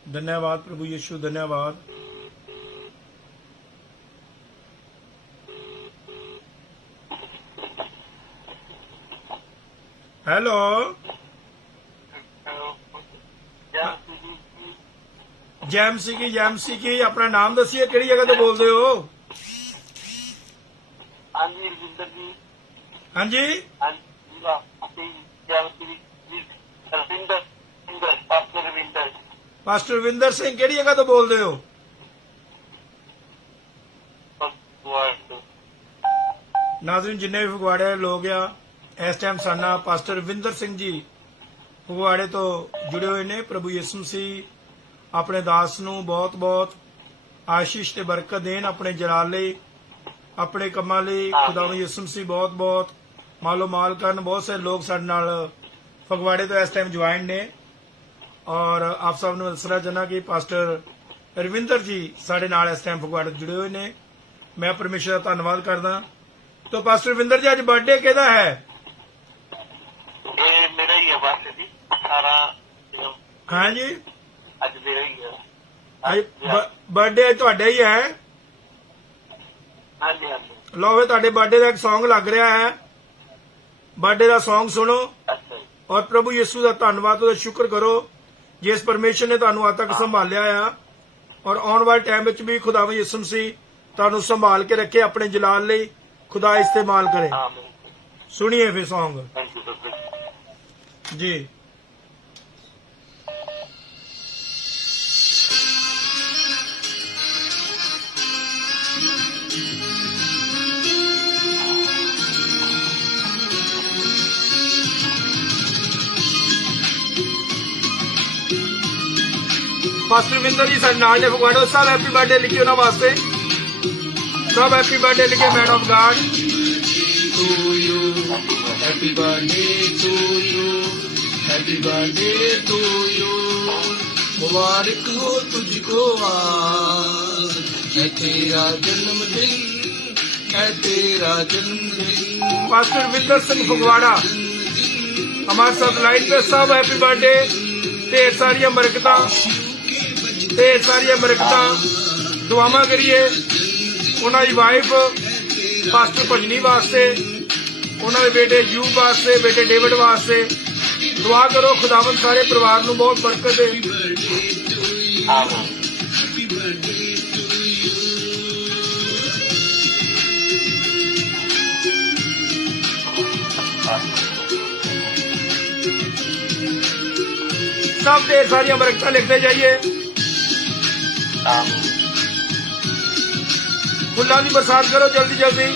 धन्यवाद प्रभु यीशु, धन्यवाद। हेलो, जय मसीह की, जय मसीह की। अपना नाम दसिए, केड़ी जगह तो बोलते हो? हाँ जी रविंदर जी। हाँ जी, हाँ जी जय मसीह रविंदर पास्टर रविंदर। पास्टर रविंदर सिंह, केड़ी जगह तो बोलते हो? नाज़रीन, जिन्ने भी फगवाड़े लोग आ इस टाइम साना पास्टर रविंदर सिंह जी फगवाड़े तो जुड़े हुए ने। प्रभु यीशु मसीह अपने दास नूं बहुत बहुत आशीष ते बरकत देन, अपने जलाल लई, अपने कमां लई। खुदावंद यीशु मसीह बहुत बहुत मालो माल करन। बहुत सारे लोग साडे नाल फगवाड़े तो इस टाइम ज्वाइन ने और आप सब नूं दसना चाहना कि पास्टर रविंदर जी साडे नाल इस टाइम फगवाड़े जुड़े हुए ने। मैं परमेश्वर का धन्यवाद करदा। तो पास्टर रविंदर जी, अज बर्थडे किहदा है? ये मेरा ही है बस जी सारा। हाँ जी, आज मेरा ही है। आज बर्थडे तुहाडा ही है। हाँ जी हाँ जी। लो वे तुहाडे बर्थडे का एक सॉन्ग लग रहा है, बर्थडे का सॉन्ग सुनो अच्छा जी। और प्रभु यीशु का धन्यवाद और शुक्र करो जिस परमेश्वर ने तुहानू अज तक संभालिया आ और आने वाले टाइम में भी खुदावंद यीशु मसीह तुहानू संभाल के रखे, अपने जलाल लई खुदा इस्तेमाल करे। सुनिए फिर सॉन्ग जी। पास्टर रविंदर जी साडे नाल ने फगवाड़े सब हैप्पी बर्थडे लिखे उन्होंने वास्ते, सब हैप्पी बर्थडे लिखे। Man of God to you, happy birthday to you, happy birthday to you, मुबारक हो तुझको आज, है तेरा जन्मदिन, है तेरा जन्मदिन। पास्टर रविंदर सिंह फगवाड़ा हमारे साथ लाइन पे, सब हैप्पी बर्थडे। ढेर सारिया बरकतां, ढेर सारिया बरकतां। दुआवां करिए उन्हां दी वाइफ पास्टर भजनी वास्ते, उन्हां दे बेटे यूब वास्ते, बेटे डेविड वास्ते दुआ करो। खुदावंद सारे परिवार नूं बहुत बरकत दे। सब ढेर सारिया बरकतां लिखते जाइए। फुल्लां दी बरसात करो जल्दी जल्दी।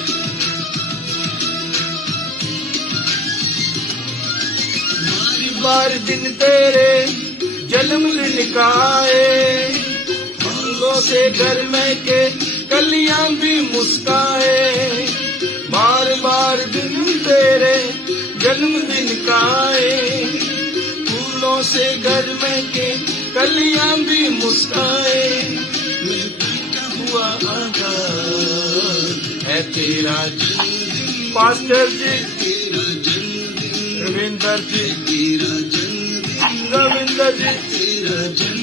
बार दिन तेरे जन्मदिन का आए, फूलों से घर में के कलियां भी मुस्काए। बार बार दिन तेरे जन्मदिन का आए, फूलों से घर में के कलियां भी मुस्काए। हुआ आगाज है तेरा pastor ji Ravinder ji Ravinder ji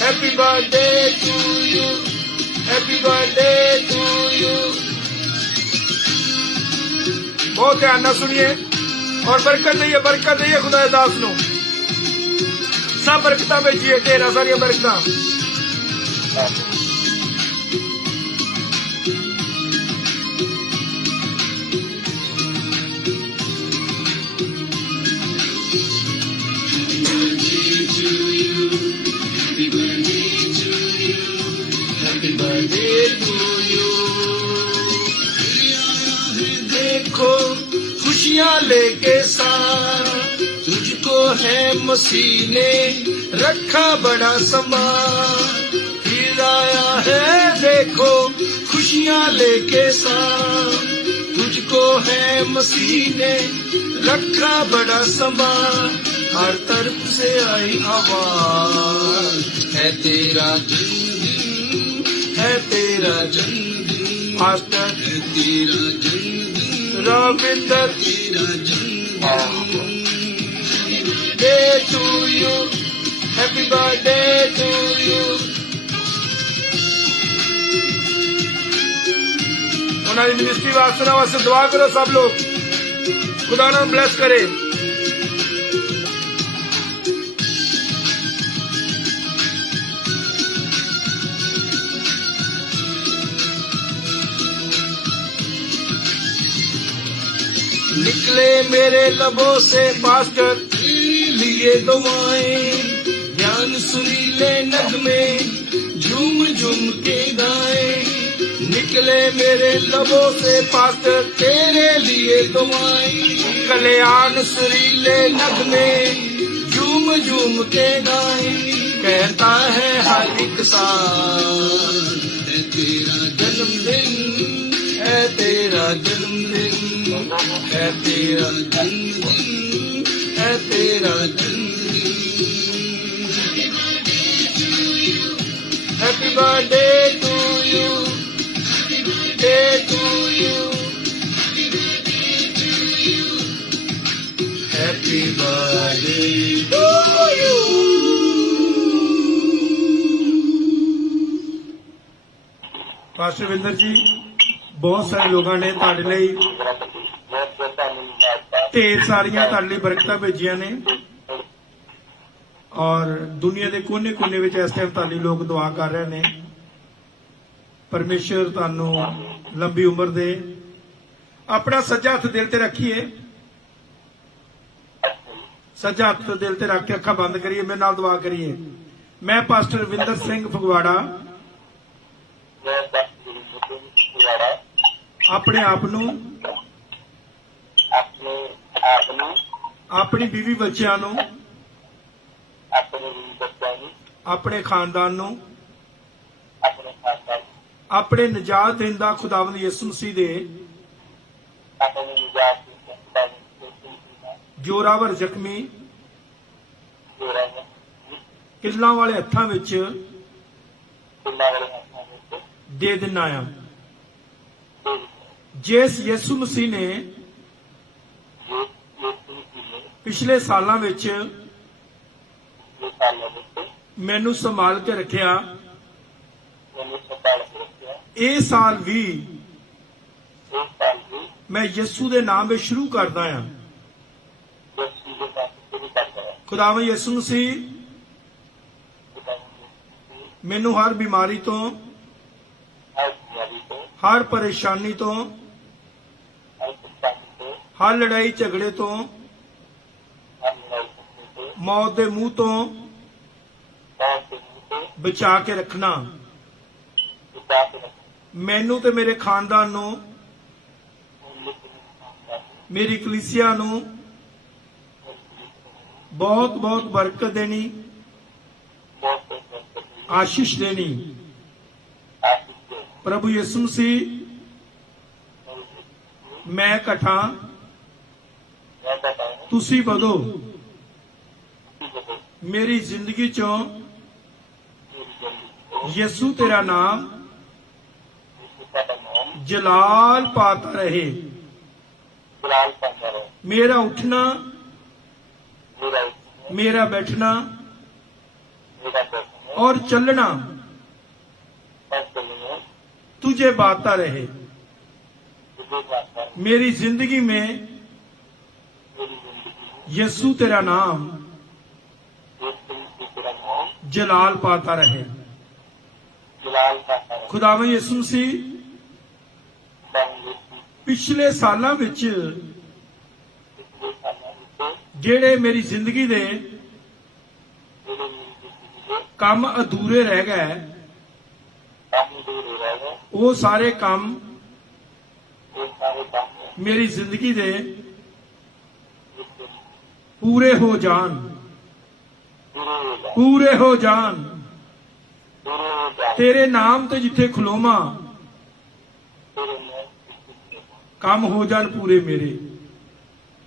happy birthday to you happy birthday to you. बहुत ध्यान ना सुनिए और बरकत दईए खुदा दास नो सब बरकत भेजिए ढेरा सारिया बरकत। देखो खुशियाँ लेके साथ तुझको है मसीह ने रखा बड़ा सम्मान। फिर आया है देखो खुशियाँ लेके साथ तुझको है मसीह ने रखा बड़ा सम्मान। हर तरफ से आई आवाज है तेरा जन्मदिन पास्टर है तेरा जन्मदिन Ravinder day to you happy birthday to you. उन्होंने मिनिस्ट्री वास्ते दुआ करो सब लोग खुदा नाम ब्लेस करे। निकले मेरे लबों से पास्टर लिए दुआएं ज्ञान सुरीले नगमे झूम झूम के गाए। निकले मेरे लबों से पास्टर तेरे लिए दुआएं कल्याण सुरीले नगमे झूम झूम के गाए। कहता है हर एक साल है तेरा जन्मदिन है तेरा जन्मदिन है तेरा जन्मदिन है तेरा जन्मदिन। Happy birthday to you day to you happy birthday to you. Pastor Ravinder ji बहुत सारे लोगों ने ਤੁਹਾਡੇ ਲਈ ढेर सारिया ਤੁਹਾਡੇ ਲਈ ਬਰਕਤਾਂ ਭੇਜੀਆਂ ਨੇ और दुनिया के कोने कोने ਵਿੱਚ ਇਸ ਟਾਈਮ ਤੁਹਾਡੇ ਲਈ ਲੋਕ ਦੁਆ ਕਰ ਰਹੇ ਨੇ। परमेश्वर ਤੁਹਾਨੂੰ लंबी उम्र दे। अपना सज्जा हथ दिल ते रखिए सज्जा हथ दिल ते रख के अखा बंद करिए मेरे नाल दुआ करिए। मैं पास्टर रविंदर सिंह फगवाड़ा अपने आप नूं अपनी बीवी बच्चों नूं अपने खानदान नूं अपने निजात देंदा खुदावंद यीशु मसीह दे जोरावर जख्मी किल्लां वाले हत्थां विच दे दिना आ। जिस यीशु मसीह ने पिछले सालां विच मैनू संभाल के रखिया ये साल भी मैं यीशु दे नाम में शुरू करदा हां। खुदावंद यीशु मसीह मैनू हर बीमारी तो हर परेशानी तो हर लड़ाई झगड़े तो मौत दे मुंह तो बचा के रखना। मैनू ते मेरे खानदान नूं मेरी कलीसिया नूं बहुत बहुत बरकत देनी आशीष देनी। प्रभु यीशु मसीह मैं घटा तुसी बधो मेरी जिंदगी चो ਯਿਸੂ ਤੇਰਾ ਨਾਮ यीशु का नाम ਜਲਾਲ ਪਾਤਾ ਰਹੇ। जलाल पाता रहे। ਮੇਰਾ ਉੱਠਣਾ, मेरा ਮੇਰਾ ਬੈਠਣਾ मेरा दर्शन और चलना और चलने तुझे बाता रहे। तुझे पाता है। मेरी जिंदगी में मेरी जिंदगी यीशु तेरा नाम यीशु तेरा नाम जलाल पाता रहे। जलाल पाता है। खुदावन यीशु मसीह पिछले सालों ਵਿੱਚ पिछले सालों से ਜਿਹੜੇ ਮੇਰੀ ਜ਼ਿੰਦਗੀ ਦੇ मेरे जिंदगी के ਕੰਮ ਅਧੂਰੇ ਰਹਿ ਗਏ, काम दूर हो रहा है। ਉਹ ਸਾਰੇ ਕੰਮ वो सारे काम ਮੇਰੀ ਜ਼ਿੰਦਗੀ ਦੇ जिससे ਪੂਰੇ ਹੋ ਜਾਣ, पूरे हो जाए। ਪੂਰੇ ਹੋ ਜਾਣ। पूरे हो जाए। ਤੇਰੇ ਨਾਮ ਤੇ ਜਿੱਥੇ ਖਲੋਵਾਂ तेरे में ਕੰਮ ਹੋ ਜਾਣ ਪੂਰੇ ਮੇਰੇ,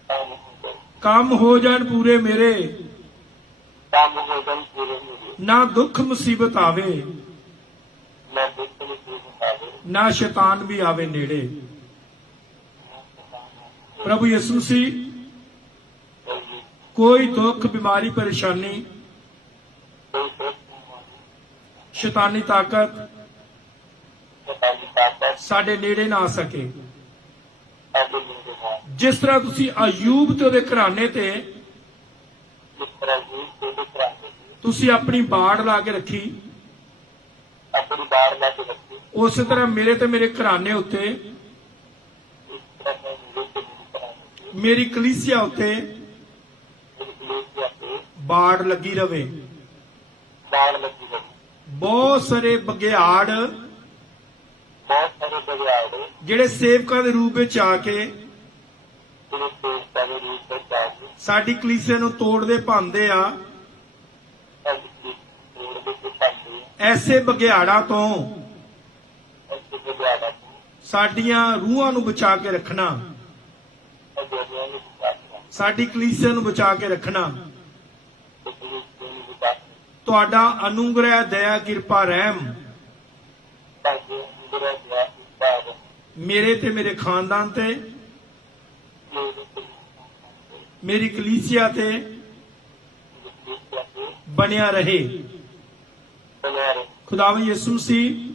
काम हो जाए। ਕੰਮ ਹੋ ਜਾਣ ਪੂਰੇ ਮੇਰੇ। काम हो जाए पूरे मेरे। ਨਾ ਦੁੱਖ ਮੁਸੀਬਤ ਆਵੇ, मैं दुख में पूरे मुताबिक ਨਾ ਸ਼ੈਤਾਨ ਵੀ ਆਵੇ ਨੇੜੇ। ਪ੍ਰਭੂ ਯਿਸੂ ਮਸੀਹ ਕੋਈ ਦੁੱਖ, ਬਿਮਾਰੀ, ਪਰੇਸ਼ਾਨੀ, कोई प्रश्न ਸ਼ੈਤਾਨੀ ਤਾਕਤ ਸਾਡੇ ਨੇੜੇ ਨਾ ਆ ਸਕੇ। आगे मेरे साथ ਜਿਸ तर੍ਹਾਂ ਤੁਸੀਂ ਅਯੂਬ ਤੇ ਉਹਦੇ ਘਰਾਣੇ ਤੇ जिस तरह ये छोटे प्राणी ਤੁਸੀਂ ਆਪਣੀ ਬਾੜ ਲਾ ਕੇ ਰੱਖੀ, अपनी बाढ़ ला के रखी, ਉਸੇ ਤਰ੍ਹਾਂ ਮੇਰੇ ਤੇ ਮੇਰੇ ਘਰਾਣੇ ਉੱਤੇ, इस तरह मैं मेरे से मेरी प्राणी ਮੇਰੀ ਕਲੀਸਿਆ ਉੱਤੇ मेरी कलेसिया पे ਬਾੜ ਲੱਗੀ ਰਵੇ। बाढ़ लगी रही। ਬਹੁਤ ਸਾਰੇ ਬਗਿਆੜ बहुत सारे बगैर ਜਿਹੜੇ ਸੇਵਕਾਂ ਦੇ ਰੂਪ ਵਿੱਚ ਆ ਕੇ पूरे देवता के रूप में चाहिए ਸਾਡੀ ਕਲੀਸਿਆ ਨੂੰ ਤੋੜਦੇ ਭੰਨਦੇ ਆ। सब तोड़ के पाते ਐਸੇ ਬਗਿਆੜਾਂ ਤੋਂ ऐसे बगैर ਸਾਡੀਆਂ ਰੂਹਾਂ ਨੂੰ ਬਚਾ ਕੇ ਰੱਖਣਾ, और दुनिया में बुझाते ਸਾਡੀ ਕਲੀਸਿਆ ਨੂੰ ਬਚਾ ਕੇ ਰੱਖਣਾ। तो पुलिस को नहीं बुझाते ਤੁਹਾਡਾ ਅਨੁਗ੍ਰਹਿ, ਦਇਆ, ਕਿਰਪਾ, ਰਹਿਮ ताकि अंदर गया बाहर ਮੇਰੇ ਤੇ ਮੇਰੇ ਖਾਨਦਾਨ ਤੇ, मेरे से ਮੇਰੀ ਕਲੀਸਿਆ ਤੇ कलेसिया पे ਬਣਿਆ ਰਹੇ। बना रहे। ਖੁਦਾਵੰਦ ਯਿਸੂ ਮਸੀਹ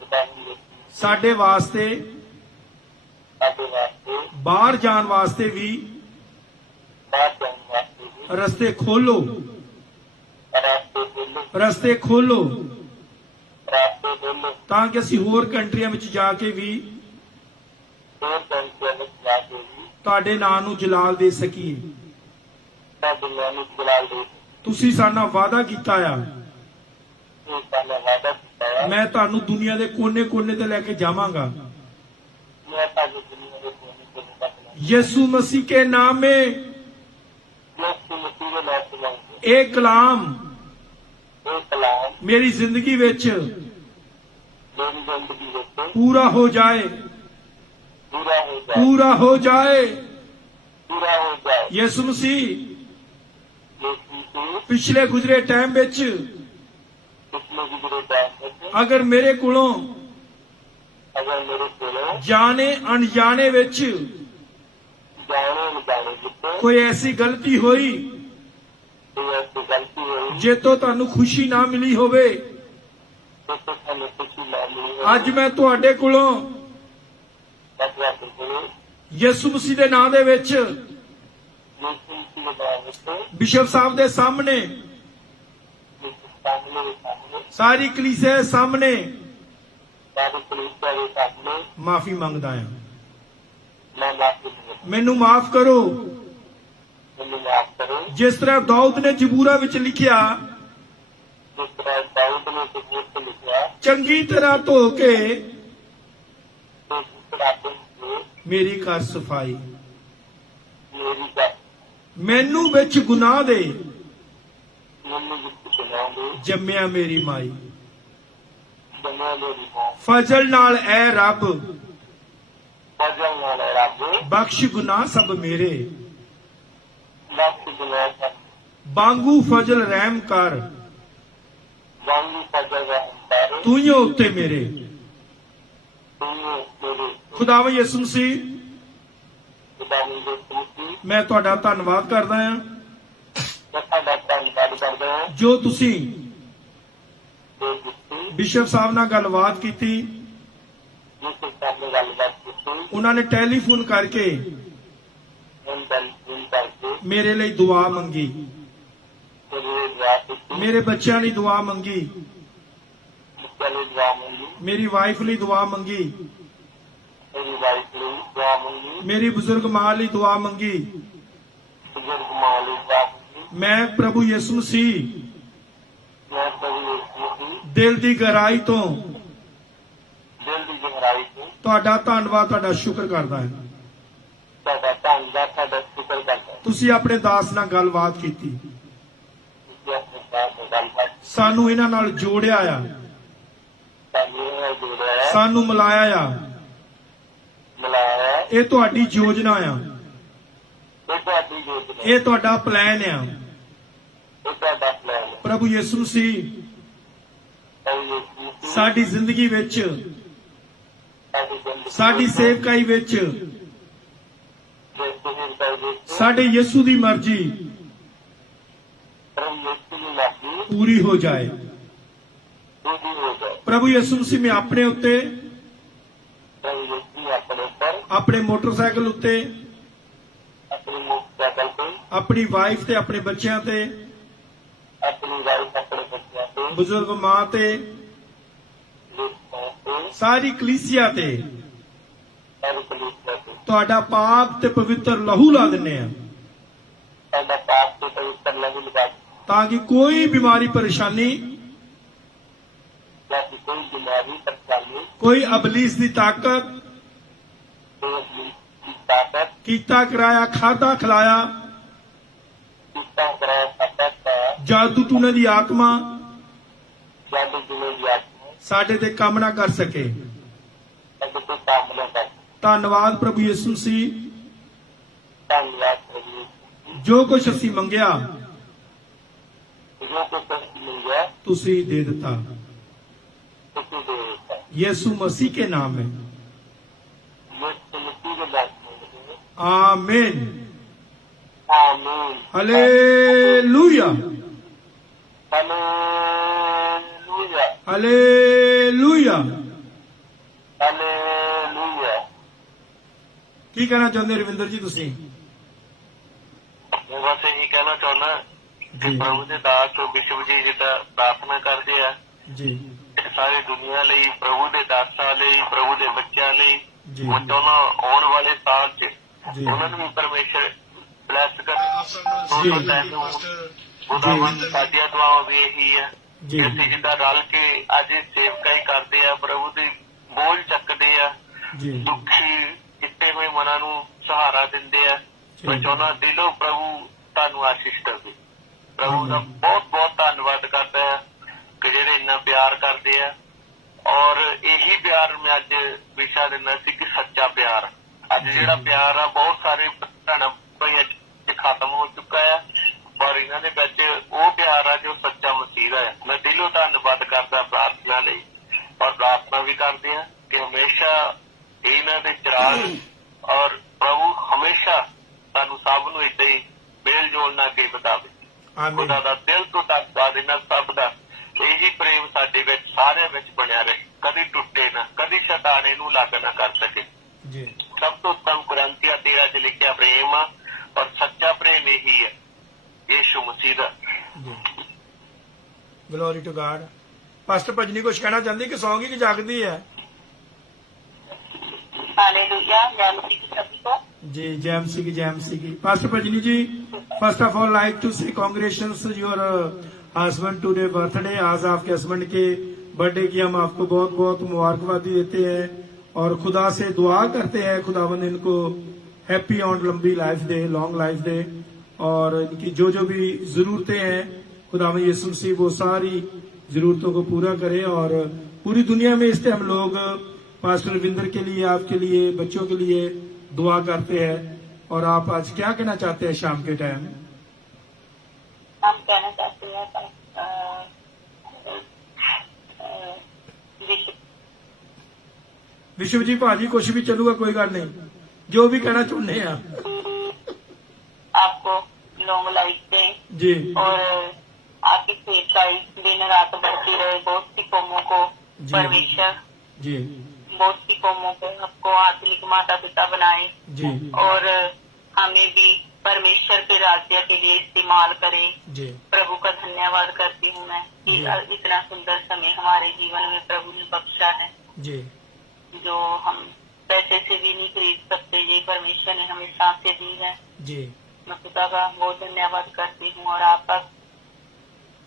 बताइए ਸਾਡੇ ਵਾਸਤੇ, आगे वास्ते ਬਾਹਰ ਜਾਣ ਵਾਸਤੇ ਵੀ बाहर जाने वास्ते भी ਰਸਤੇ ਖੋਲੋ, रास्ते बोलो ਰਸਤੇ ਖੋਲੋ, रास्ते बोलो ਤਾਂ ਕਿ ਅਸੀਂ ਹੋਰ ਕੰਟਰੀਆਂ ਵਿੱਚ ਜਾ ਕੇ ਵੀ और संख्या में जाके भी ਤੁਹਾਡੇ ਨਾਂ ਨੂੰ ਜਲਾਲ ਦੇ ਸਕੀਏ। सब दुनिया में जलाल दे। ਤੁਸੀਂ ਸਾਡੇ ਨਾਲ ਵਾਅਦਾ ਕੀਤਾ ਆ, एक साल वादा किया है। ਮੈਂ ਤੁਹਾਨੂੰ ਦੁਨੀਆ ਦੇ ਕੋਨੇ-ਕੋਨੇ ਤੇ ਲੈ ਕੇ ਜਾਵਾਂਗਾ। मैं ताकि दुनिया के कोने कोने तक यीशु मसीह के नाम में यीशु मसीह के नाम से मांगते ਇਹ ਕਲਾਮ हैं। एक कलाम ਮੇਰੀ ਜ਼ਿੰਦਗੀ ਵਿੱਚ मेरी जिंदगी में ਪੂਰਾ ਹੋ ਜਾਏ, पूरा हो जाए। ਪੂਰਾ ਹੋ ਜਾਏ। पूरा हो जाए। ਯਿਸੂ ਮਸੀਹ यीशु से ਪਿਛਲੇ ਗੁਜ਼ਰੇ ਟਾਈਮ ਵਿੱਚ पिछले गुजरे टाइम में ਅਗਰ ਮੇਰੇ ਕੋਲੋਂ अगर मेरे को ਜਾਣੇ ਅਣਜਾਣੇ ਵਿੱਚ जाने न जाने जिससे ਕੋਈ ਐਸੀ ਗਲਤੀ ਹੋਈ कोई ऐसी गलती हुई ਜੇ ਤੋਂ ਤੁਹਾਨੂੰ ਖੁਸ਼ੀ ਨਾ ਮਿਲੀ ਹੋਵੇ, तो हमें खुशी ना मिली ਅੱਜ ਮੈਂ ਤੁਹਾਡੇ ਕੋਲੋਂ हो। ਯਿਸੂ ਮਸੀਹ ਦੇ ਨਾਂ ਦੇ ਵਿੱਚ यीशु मसीह के नाम से ਬਿਸ਼ਪ ਸਾਹਿਬ ਦੇ ਸਾਹਮਣੇ, सामने ਸਾਰੀ ਕਲੀਸਿਆ ਦੇ ਸਾਹਮਣੇ सारे कलीसिया के सामने ਮਾਫੀ ਮੰਗਦਾ ਹਾਂ। मैं माफी मांगता ਮੈਨੂੰ ਮਾਫ ਕਰੋ। हूं। मुझे माफ करो। ਜਿਸ ਤਰ੍ਹਾਂ ਦਾਊਦ ਨੇ ਜ਼ਬੂਰਾਂ ਵਿੱਚ ਲਿਖਿਆ, जिस तरह दाऊद ने कबूल से लिखा ਚੰਗੀ ਤਰ੍ਹਾਂ ਧੋ ਕੇ तो दूसरा से ਮੇਰੀ ਕਰ ਸਫਾਈ, मेरी जात ਮੈਨੂੰ ਵਿੱਚ ਗੁਨਾਹ ਦੇ मम्मी जिसकी सुनाओगे ਜੰਮਿਆ ਮੇਰੀ ਮਾਈ। जमा मेरी माँ ਫਜ਼ਲ ਨਾਲ ਐ ਰੱਬ फजल वाला रब ਬਖਸ਼ ਗੁਨਾਹ ਸਭ ਮੇਰੇ, लक्ष्य दुनिया का ਬਾਂਗੂ ਫਜ਼ਲ ਰਹਿਮ ਕਰ। वांगी फजल जगह अंतारे तू ही हो उत्ते मेरे। तुम मेरे खुदावन यसु मसीह पिता मेरे तुमकी मैं ਤੁਹਾਡਾ ਧੰਨਵਾਦ ਕਰਦਾ ਹਾਂ ਤੁਹਾਡਾ ਧੰਨਵਾਦ ਕਰਦੇ ਹਾਂ ਜੋ ਤੁਸੀਂ ਜੋ ਤੁਸੀਂ ਬਿਸ਼ਪ ਸਾਹਿਬ ਨਾਲ ਗੱਲਬਾਤ ਕੀਤੀ। ਜਿਸ ਸਾਹਮਣੇ ਗੱਲਬਾਤ ਕੀਤੀ ਉਹਨਾਂ ਨੇ ਟੈਲੀਫੋਨ ਕਰਕੇ ਉਹਨਾਂ ਦਾ ਫੋਨ ਕਰਕੇ ਮੇਰੇ ਲਈ ਦੁਆ ਮੰਗੀ, ਮੇਰੇ ਦੁਆ ਕੀਤੀ ਮੇਰੇ ਬੱਚਿਆਂ ਲਈ ਦੁਆ ਮੰਗੀ, ਬੱਚਿਆਂ ਲਈ ਦੁਆ ਮੰਗੀ ਮੇਰੀ ਵਾਈਫ ਲਈ ਦੁਆ ਮੰਗੀ, ਮੇਰੀ ਵਾਈਫ ਲਈ ਦੁਆ ਮੰਗੀ ਮੇਰੀ ਬਜ਼ੁਰਗ ਮਾਂ ਲਈ ਦੁਆ ਮੰਗੀ। ਬਜ਼ੁਰਗ ਮਾਂ ਲਈ ਦੁਆ ਮੰਗੀ ਮੈਂ ਪ੍ਰਭੂ ਯਿਸੂ ਮਸੀਹ ਮੈਂ ਪ੍ਰਭੂ ਯਿਸੂ ਮਸੀਹ ਦਿਲ ਦੀ ਗਹਿਰਾਈ ਤੋਂ ਦਿਲ ਦੀ ਗਹਿਰਾਈ ਤੋਂ ਤੁਹਾਡਾ ਧੰਨਵਾਦ, ਤੁਹਾਡਾ ਸ਼ੁਕਰ ਕਰਦਾ ਹਾਂ। ਤੁਹਾਡਾ ਧੰਨਵਾਦ ਤੁਹਾਡਾ ਸ਼ੁਕਰ ਕਰਦਾ ਹਾਂ ਤੁਸੀਂ ਆਪਣੇ ਦਾਸ ਨਾਲ ਗੱਲਬਾਤ ਕੀਤੀ, ਤੁਸੀਂ ਆਪਣੇ ਸਾਥ ਨਾਲ ਗੱਲਬਾਤ ਸਾਨੂੰ ਇਹਨਾਂ ਨਾਲ ਜੋੜਿਆ ਆ, ਸਾਨੂੰ ਨਾਲ ਜੋੜਿਆ ਹੈ ਸਾਨੂੰ ਮਿਲਾਇਆ ਆ। ਮਿਲਾਇਆ ਹੈ ਇਹ ਤੁਹਾਡੀ ਯੋਜਨਾ ਆ, ਇਹ ਤੁਹਾਡੀ ਯੋਜਨਾ ਇਹ ਤੁਹਾਡਾ ਪਲਾਨ ਆ। ਇਹ ਤੁਹਾਡਾ ਪਲਾਨ ਹੈ ਪ੍ਰਭੂ ਯਿਸੂ ਮਸੀਹ ਪ੍ਰਭੂ ਯਿਸੂ ਮਸੀਹ ਸਾਡੀ ਜ਼ਿੰਦਗੀ ਵਿੱਚ, ਸਾਡੀ ਜ਼ਿੰਦਗੀ ਸਾਡੀ ਸੇਵਕਾਈ ਵਿੱਚ ਵਿੱਚ ਸਾਡੇ ਯਿਸੂ ਦੀ ਮਰਜ਼ੀ ਪ੍ਰਭੂ ਯਿਸੂ ਦੀ ਮਰਜ਼ੀ ਪੂਰੀ ਹੋ ਜਾਏ। ਪੂਰੀ ਹੋ ਜਾਏ ਪ੍ਰਭੂ ਯਿਸੂ ਮਸੀਹ ਮੈਂ ਆਪਣੇ ਉੱਤੇ, ਪ੍ਰਭੂ ਯਿਸੂ ਆਪਣੇ ਉੱਪਰ ਆਪਣੇ ਮੋਟਰਸਾਈਕਲ ਉੱਤੇ, ਆਪਣੀ ਮੋਟਰਸਾਈਕਲ ਤੇ ਆਪਣੀ ਵਾਈਫ ਤੇ ਆਪਣੇ ਬੱਚਿਆਂ ਤੇ, ਆਪਣੀ ਵਾਈਫ ਆਪਣੇ ਬੱਚਿਆਂ ਤੇ ਬਜ਼ੁਰਗ ਮਾਂ ਤੇ, ਲੋਕਾਂ ਤੇ ਸਾਰੀ ਕਲੀਸਿਆ ਤੇ ਸਾਰੇ ਕਲੀਸਿਆ ਤੇ ਤੁਹਾਡਾ ਪਾਪ ਤੇ ਪਵਿੱਤਰ ਲਹੂ ਲਾ ਦਿੰਨੇ ਆ, ਸਾਡਾ ਪਾਪ ਤੇ ਪਵਿੱਤਰ ਲਹੂ ਲਗਾ ਤਾਂ ਕਿ ਕੋਈ ਬਿਮਾਰੀ ਪਰੇਸ਼ਾਨੀ, ਜਾਂ ਕੋਈ ਬਿਮਾਰੀ ਪਰੇਸ਼ਾਨੀ ਕੋਈ ਅਬਲੀਸ ਦੀ ਤਾਕਤ, ਕੋਈ ਆਪਣੀ ਤਾਕਤ ਕੀਤਾ ਕਰਾਇਆ ਖਾਦਾ ਖਿਲਾਇਆ, ਕੀਤਾ ਕਰਾਇਆ ਤਾਕਤ ਜਾਦੂ ਟੂਣੇ ਦੀ ਆਤਮਾ ਜਾਦੂ ਜਿਵੇਂ ਦੀ ਆਤਮਾ ਸਾਡੇ ਤੇ ਕੰਮ ਨਾ ਕਰ ਸਕੇ। ਸਾਡੇ ਤੋਂ ਕੰਮ ਨਾ ਕਰ ਧੰਨਵਾਦ ਪ੍ਰਭੂ ਯਿਸੂ ਮਸੀਹ, ਧੰਨਵਾਦ ਪ੍ਰਭੂ ਯਿਸੂ ਜੋ ਕੁਝ ਅਸੀਂ ਮੰਗਿਆ ਜੋ ਕੁਝ ਅਸੀਂ ਮਿਲਿਆ ਤੁਸੀਂ ਦੇ ਦਿੱਤਾ। ਤੁਸੀਂ ਦੇ ਦਿੱਤਾ यीशु मसीह के नाम में ਯਿਸੂ ਮਸੀਹ ਦੇ ਨਾਮ ਵਿੱਚ आमीन। ਆਮੀਨ हालेलुया ਹਾਲੇਲੂਇਆ हालेलुया। ਹਾਲੇਲੂਇਆ ਕੀ ਕਹਿਣਾ ਚਾਹੁੰਦੇ ਰਵਿੰਦਰ ਜੀ ਤੁਸੀਂ? ਮੈਂ ਬਸ ਇਹੀ ਕਹਿਣਾ ਚਾਹੁੰਦਾ ਕਿ ਜੀ। ਪ੍ਰਭੂ ਦੇ ਦਾਸ ਵਿਸ਼ਵ ਜੀ ਜਿੱਦਾਂ ਪ੍ਰਾਰਥਨਾ ਕਰਦੇ ਆ ਜੀ ਸਾਰੀ ਦੁਨੀਆ ਲਈ, ਪ੍ਰਭੂ ਦੇ ਦਾਸਾਂ ਲਈ, ਪ੍ਰਭੂ ਦੇ ਬੱਚਿਆਂ ਲਈ, ਜੀ। ਮੈਂ ਚਾਹੁੰਦਾ ਆਉਣ ਵਾਲੇ ਸਾਲ 'ਚ ਜੀ। ਉਹਨਾਂ ਨੂੰ ਵੀ ਪਰਮੇਸ਼ਰ ਬਲੈਸ ਕਰ। ਜੀ। ਖੁਦਾਵੰਦ ਸਾਡੀਆਂ ਦੁਆਵਾਂ ਵੀ ਇਹੀ ਹੈ ਜੀ। ਕਿ ਅਸੀਂ ਜਿੱਦਾਂ ਰਲ ਕੇ ਅੱਜ ਸੇਵਕਾਈ ਕਰਦੇ ਆ, ਪ੍ਰਭੂ ਦੇ ਬੋਝ ਚੱਕਦੇ ਆ, ਜੀ ਦੁੱਖੀ ਕੀਤੇ ਹੋਏ ਮਨਾਂ ਨੂੰ ਸਹਾਰਾ ਦਿੰਦੇ ਆ। ਮੈਂ ਚਾਹੁੰਦਾ ਦਿਲੋਂ ਪ੍ਰਭੂ ਤੁਹਾਨੂੰ ਆਸ਼ੀਸ਼ ਦੇਵੇ। ਪ੍ਰਭੂ ਦਾ ਬਹੁਤ ਬਹੁਤ ਧੰਨਵਾਦ ਕਰਦਾ ਹੈ ਕਿ ਜਿਹੜੇ ਇੰਨਾ ਪਿਆਰ ਕਰਦੇ ਆ, ਔਰ ਇਹੀ ਪਿਆਰ ਮੈਂ ਅੱਜ ਵਿਸ਼ਾ ਦਿੰਦਾ ਸੀ ਕਿ ਸੱਚਾ ਪਿਆਰ। ਅੱਜ ਜਿਹੜਾ ਪਿਆਰ ਆ ਬਹੁਤ ਸਾਰੇ ਭੈਣਾਂ ਭਾਈਆਂ 'ਚ ਖਤਮ ਹੋ ਚੁੱਕਾ ਆ, ਪਰ ਇਹਨਾਂ ਦੇ ਵਿੱਚ ਉਹ ਪਿਆਰ ਆ ਜੋ ਸੱਚਾ ਮਸੀਹ ਦਾ ਹੈ। ਮੈਂ ਦਿਲੋਂ ਧੰਨਵਾਦ ਕਰਦਾ ਪ੍ਰਾਰਥਨਾ ਲਈ, ਔਰ ਪ੍ਰਾਰਥਨਾ ਵੀ ਕਰਦੇ ਆ ਕਿ ਹਮੇਸ਼ਾ ਇਹਨਾਂ ਦੇ ਚਿਰਾਗ ਔਰ ਪ੍ਰਭੂ ਹਮੇਸ਼ਾ ਸਾਨੂੰ ਸਭ ਨੂੰ ਏਦਾਂ ਹੀ ਮੇਲ ਜੋਲ ਨਾਲ ਅੱਗੇ ਵਧਾਵੇ। ਆਮੀਨ ਖੁਦਾ ਦਾ ਦਿਲ ਤੋਂ ਧੰਨਵਾਦ ਇਹਨਾਂ ਸਭ ਦਾ। ਇਹੀ ਪ੍ਰੇਮ ਸਾਡੇ ਵਿੱਚ ਸਾਰਿਆਂ ਵਿੱਚ ਬਣਿਆ ਰਹੇ, ਕਦੀ ਟੁੱਟੇ ਨਾ, ਕਦੀ ਸ਼ੈਤਾਨ ਇਹਨੂੰ ਲੱਗ ਨਾ ਕਰ ਸਕੇ। ਜੀ ਸਭ ਤੋਂ ਉੱਤਮ ਕੁਰੰਥੀਆਂ 13 ਚ ਲਿਖਿਆ ਪ੍ਰੇਮ ਆ, ਔਰ ਸੱਚਾ ਪ੍ਰੇਮ ਇਹੀ ਹੈ ਯਿਸੂ ਮਸੀਹ ਦਾ। ਜੀ ਗਲੋਰੀ ਟੂ ਗॉड। ਪਾਸਟਰ ਭਜਨੀ ਕੁਝ ਕਹਿਣਾ ਚਾਹੁੰਦੀ ਕਿ ਸੌਂਗੀ ਕਿ ਜਾਗਦੀ ਹੈ? हालेलुया जय मसीह सभी को। जी जय मसीह की। Pastor Bhajni ji, first of all like to say congratulations your husband today birthday. आज आपके हस्बैंड के बर्थडे की हम आपको बहुत बहुत मुबारकबादी देते हैं और खुदा से दुआ करते हैं खुदावंद इनको हैप्पी और लंबी लाइफ दे, लॉन्ग लाइफ दे, और इनकी जो जो भी जरूरतें हैं खुदावंद यीशु मसीह वो सारी जरूरतों को पूरा करे। और पूरी दुनिया में इस टाइम लोग पास्टर रविंदर के लिए, आपके लिए, बच्चों के लिए दुआ करते हैं। और आप आज क्या कहना चाहते हैं शाम के टाइम? हम कहना चाहते हैं विश्व जी भाजी कुछ भी चलूगा, कोई गल नहीं, जो भी कहना चाहते हैं आपको लॉन्ग लाइफ दें जी। और आपकी सेवकाई दिन रात बढ़ती रहे। बहुत सी कौमों को जी। परमेश्वर जी बहुत सी कौमों को आपको आत्मिक माता पिता बनाए जी और हमें भी परमेश्वर के राज्य के लिए इस्तेमाल करें। जी प्रभु का धन्यवाद करती हूँ मैं कि जी। इतना सुंदर समय हमारे जीवन में प्रभु ने बख्शा है, जी जो हम पैसे से भी नहीं खरीद सकते। ये परमेश्वर ने हमें सांसें दी है। जी। मैं खुदा का बहुत धन्यवाद करती हूँ और आपका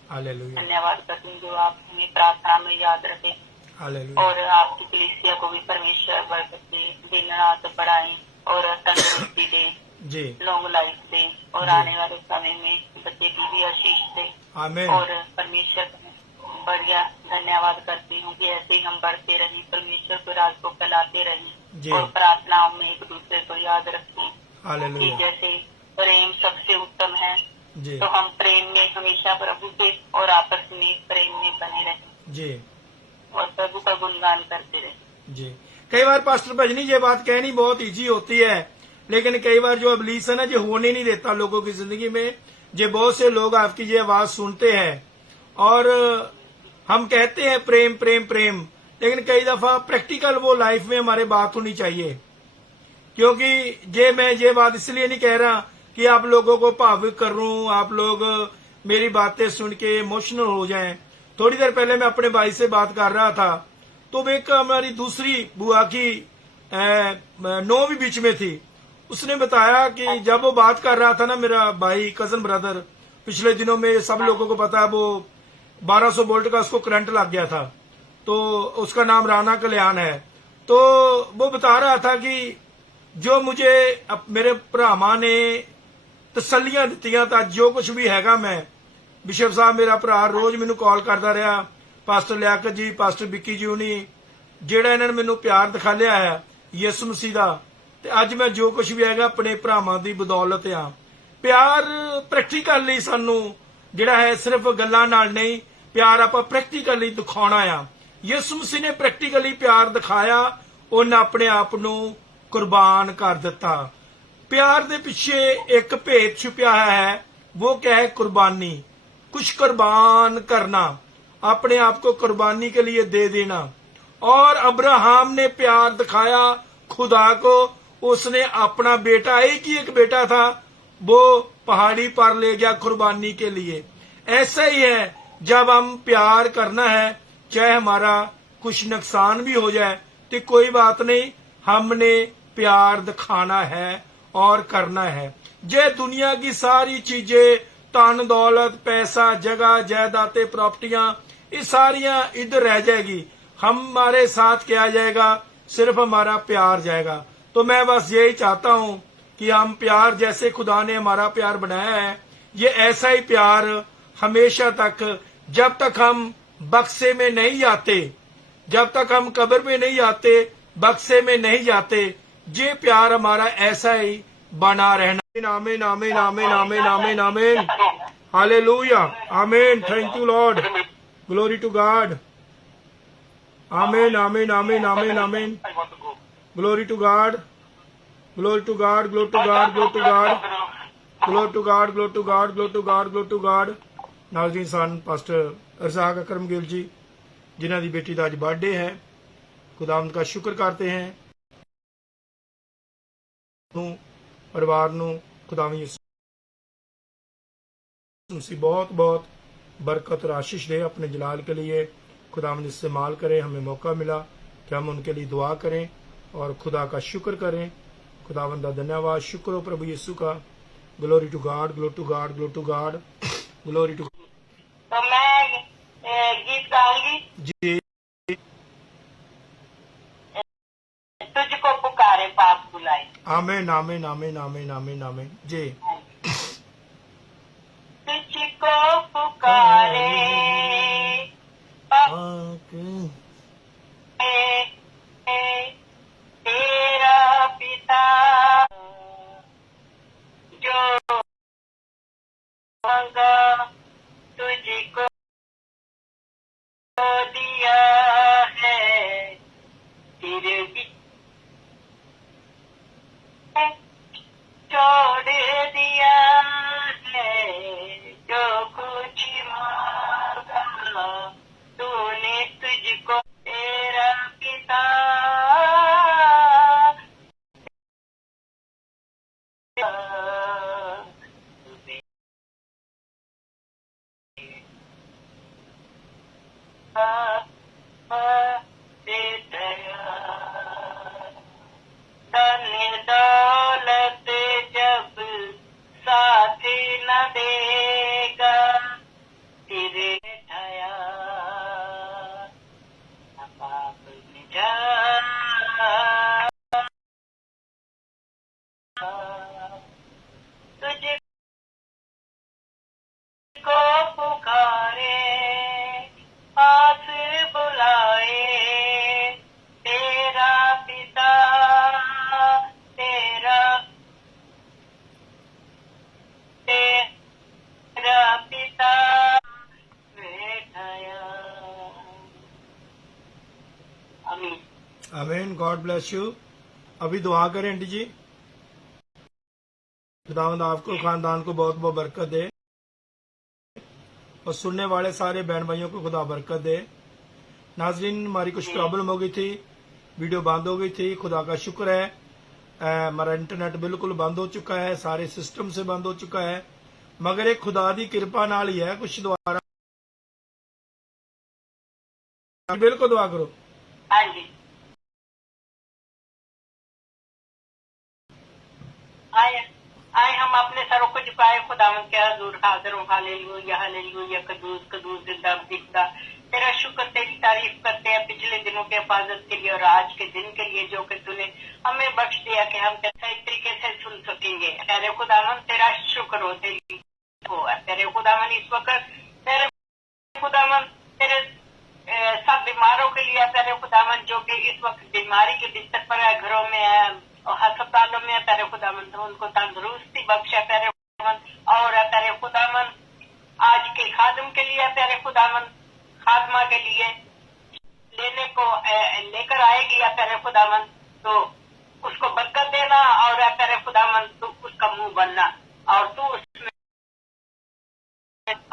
हालेलुया धन्यवाद करती हूँ जो आप हमें प्रार्थना में याद रखें हालेलुया और आपकी कलीसिया को भी परमेश्वर बरकत दे, दिन रात बढ़ाए और तंदुरुस्ती दे, जी। लॉन्ग लाइफ दे और जी। आने वाले समय में बच्चे की भी आशीष दे। आमीन। और परमेश्वर का बढ़िया धन्यवाद करती हूँ कि ऐसे ही हम बढ़ते रहें, परमेश्वर के राज को फैलाते जी। रहें और प्रार्थनाओं में एक दूसरे को याद रखें कि हालेलुया जैसे प्रेम सबसे उत्तम है, जी तो हम प्रेम में हमेशा प्रभु के और आपस में प्रेम में बने रहें जी और प्रभु का गुणगान करते रहें। जी। कई बार पास्टर भजनी ये बात कहनी बहुत इजी होती है, लेकिन कई बार जो इब्लीस है ना, जो होने नहीं देता लोगों की जिंदगी में। जो बहुत से लोग आपकी ये आवाज सुनते हैं और हम कहते हैं प्रेम प्रेम प्रेम, लेकिन कई दफा प्रैक्टिकल वो लाइफ में हमारे बात होनी चाहिए। क्योंकि मैं ये बात इसलिए नहीं कह रहा कि आप लोगों को भावुक कर रूं, आप लोग मेरी बातें सुन के इमोशनल हो जाएं। थोड़ी देर पहले मैं अपने भाई से बात कर रहा था, तो एक हमारी दूसरी बुआ की नौ भी बीच में थी। उसने बताया कि जब वो बात कर रहा था ना, मेरा भाई कजन ब्रदर, पिछले दिनों में सब लोगों को पता है वो 1200 वोल्ट का उसको करंट लग गया था, तो उसका नाम राणा कल्याण है। तो वो बता रहा था कि जो मुझे मेरे भरावां ने तसल्लियां दित्तियां था, जो कुछ भी हैगा मैं, बिशप साहब मेरा भरा रोज मैनू कॉल करता रहा, पास्टर लियाकत जी, पास्टर बिक्की जी हुणी, जेड़ा इन्होंने मैनू प्यार दिखा लिया है यसु मसीह दा, ते अज मैं जो कुछ भी हैगा अपने भरावां दी बदौलत आ। प्यार प्रैक्टिकली सानू जिहड़ा है सिर्फ गल्लां नाल नहीं, प्यार आपां प्रैक्टिकली दिखाउणा आ। यसु मसीह ने प्रैक्टिकली प्यार दिखाया, उन्हें अपने आप नू कुर्बान कर दिता। प्यार दे पिछे एक भेद छुपिया है, वो क्या है? कुर्बानी। कुछ कुर्बान करना, अपने आप को कुर्बानी के लिए दे देना। और अब्राहम ने प्यार दिखाया खुदा को, उसने अपना बेटा, एक ही एक बेटा था, वो पहाड़ी पर ले गया कुर्बानी के लिए। ऐसा ही है, जब हम प्यार करना है, चाहे हमारा कुछ नुकसान भी हो जाए तो कोई बात नहीं, हमने प्यार दिखाना है और करना है। जे दुनिया की सारी चीजें, धन दौलत, पैसा, जगह जायदादें, प्रॉपर्टियां, ये सारियां इधर रह जाएगी, हमारे साथ क्या जाएगा? सिर्फ हमारा प्यार जाएगा। तो मैं बस यही चाहता हूं कि हम प्यार, जैसे खुदा ने हमारा प्यार बनाया है, ये ऐसा ही प्यार हमेशा तक, जब तक हम बक्से में नहीं आते, जब तक हम कब्र में नहीं आते, बक्से में नहीं जाते, ये प्यार हमारा ऐसा ही बना रहना। आमीन आमीन आमीन आमीन आमीन आमीन, हालेलुया, आमीन। Thank you lord, glory to God. आमीन आमीन आमीन आमीन आमीन, glory to God, glory to God, glory to God, glory to God, glory to God, glory to God, glory to God, glory to God. नाज़रीन सन पास्टर रज़ाक अकरम गिल जी, जिन्हां दी बेटी दा अज बर्थडे है, खुदावंद का शुक्र करते हैं। परिवार नू खुदावंद यसू मसीह बहुत बहुत बरकत और आशीष दे, अपने जलाल के लिए खुदावंद इस्तेमाल करें। हमें मौका मिला कि हम उनके लिए दुआ करें और खुदा का शुक्र करें। खुदावंद का धन्यवाद, शुक्र हो प्रभु यीशु का। Glory to God, glory to God, glory to God, glory to. तो मैं गीत गाऊंगी, जी। तुझको पुकारे पाप बुलाए। आमीन आमीन आमीन आमीन आमीन आमीन जी। तुझको पुकारे तेरा पिता, जो तुझको दिया है, फिर भी छोड़ दिया है, जो कुछ मांगा तूने तुझको तेरा पिता धन दौलत जब साथ न देगा फिर ठया पाप मिटा तुझको पुकारे पास बुलाए तेरा पिता तेरा पिता बैठाया। आमीन। आमीन। God bless you. अभी दुआ करें आंटी जी। खुदावंद आपको खानदान को बहुत बहुत बरकत दे और सुनने वाले सारे बहन भाइयों को खुदा बरकत दे। नाजरीन, हमारी कुछ प्रॉब्लम हो गई थी, वीडियो बंद हो गई थी। खुदा का शुक्र है हमारा इंटरनेट बिल्कुल बंद हो चुका है, सारे सिस्टम से बंद हो चुका है, मगर एक खुदा दी कृपा नाल ही है। कुछ द्वारा बिल्कुल दुआ करो। हाँ जी। आए हम अपने सरों को झुकाए खुदावंद के हजूर हाजिर हूँ। Hallelujah hallelujah. कदूस कदूस जिंदा दिखता तेरा शुक्र तेरी तारीफ करते हैं पिछले दिनों के हिफाजत के लिए और आज के दिन के लिए जो कि तूने हमें बख्श दिया कि हम सही तरीके से सुन सकेंगे। तेरे खुदावन तेरा शुक्र हो, तेरी हो तेरे खुदावन इस वक्त तेरे खुदावन तेरे सब बीमारों के लिए तेरे खुदावन जो कि इस वक्त बीमारी के बिस्तर पर है, घरों में है और अस्पतालों में है, तेरे खुदावन उनको तंदुरुस्ती बख्शा तेरे खुदावन। और तेरे खुदावन आज के खादम के लिए तेरे खुदावन खादमा के लिए लेने को लेकर आएगी या तेरे खुदावन तो उसको बरकत देना और तेरे खुदावन तू उसका मुंह बनना और तू उसमें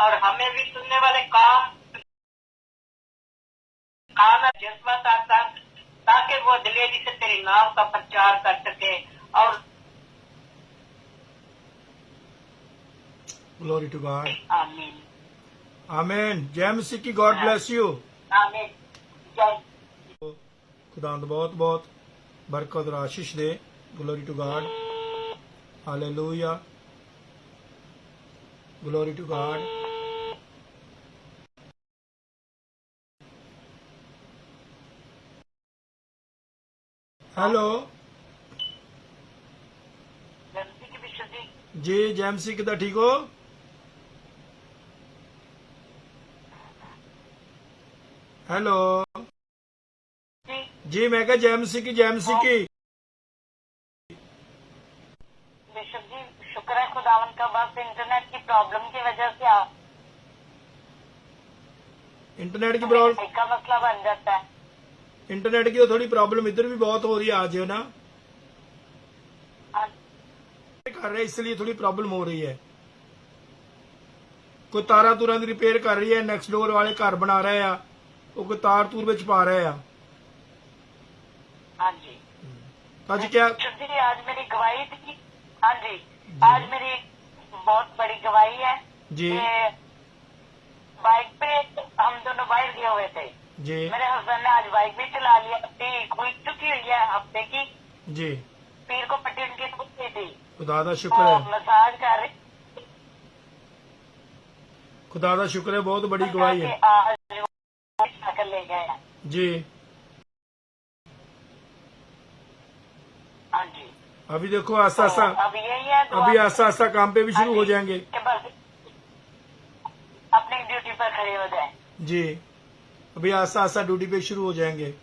और हमें भी सुनने वाले काम जज्बा ताकि वो दिलेरी से तेरे नाम का प्रचार कर सके। और ग्लोरी टू गॉड। आमीन आमीन। जय मसीह की। God bless you. आमीन। जय खुदा बहुत बहुत बरकत और आशीष दे। Glory to God. Hallelujah. Glory to God. Hello जी। जय मसीह किदा ठीक हो? हेलो जी। मैं कहा जय मसीह की। जय मसीह की। बिशप जी शुक्र है खुदावन का, बस इंटरनेट की प्रॉब्लम की वजह से आप इंटरनेट की प्रॉब्लम का मसला बन जाता है। इंटरनेट की तो थोड़ी प्रॉब्लम इधर भी बहुत हो रही है आज, है ना? कर रहे इसलिए थोड़ी प्रॉब्लम हो रही है। कोई तारा तुरा की रिपेयर कर रही है, नेक्स्ट डोर वाले घर बना रहे हैं, वो कोई तार तूर विच पा रहे हैं। हाँ जी। आज क्या जी आज मेरी गवाही थी। हाँ जी आज मेरी बहुत बड़ी गवाही है जी। बाइक पे हम दोनों बाहर गए हुए थे जी। मेरे हस्बैंड ने आज बाइक भी चला लिया, अपनी हुई चुकी हुई है हफ्ते की जी। पीर को पट्टी उनकी छुट्टी थी। खुदा दा शुक्र है। मसाज कर रही। खुदा दा शुक्र है, बहुत बड़ी गवाही है आज कर ले गए जी। हाँ जी। अभी देखो आस्ता आस्ता अब यही है अभी आस्ता आस्ता काम पे भी शुरू हो जाएंगे कि बस अपनी ड्यूटी पर खड़े हो जाए जी। अभी आस्ता आस्ता ड्यूटी पे शुरू हो जाएंगे।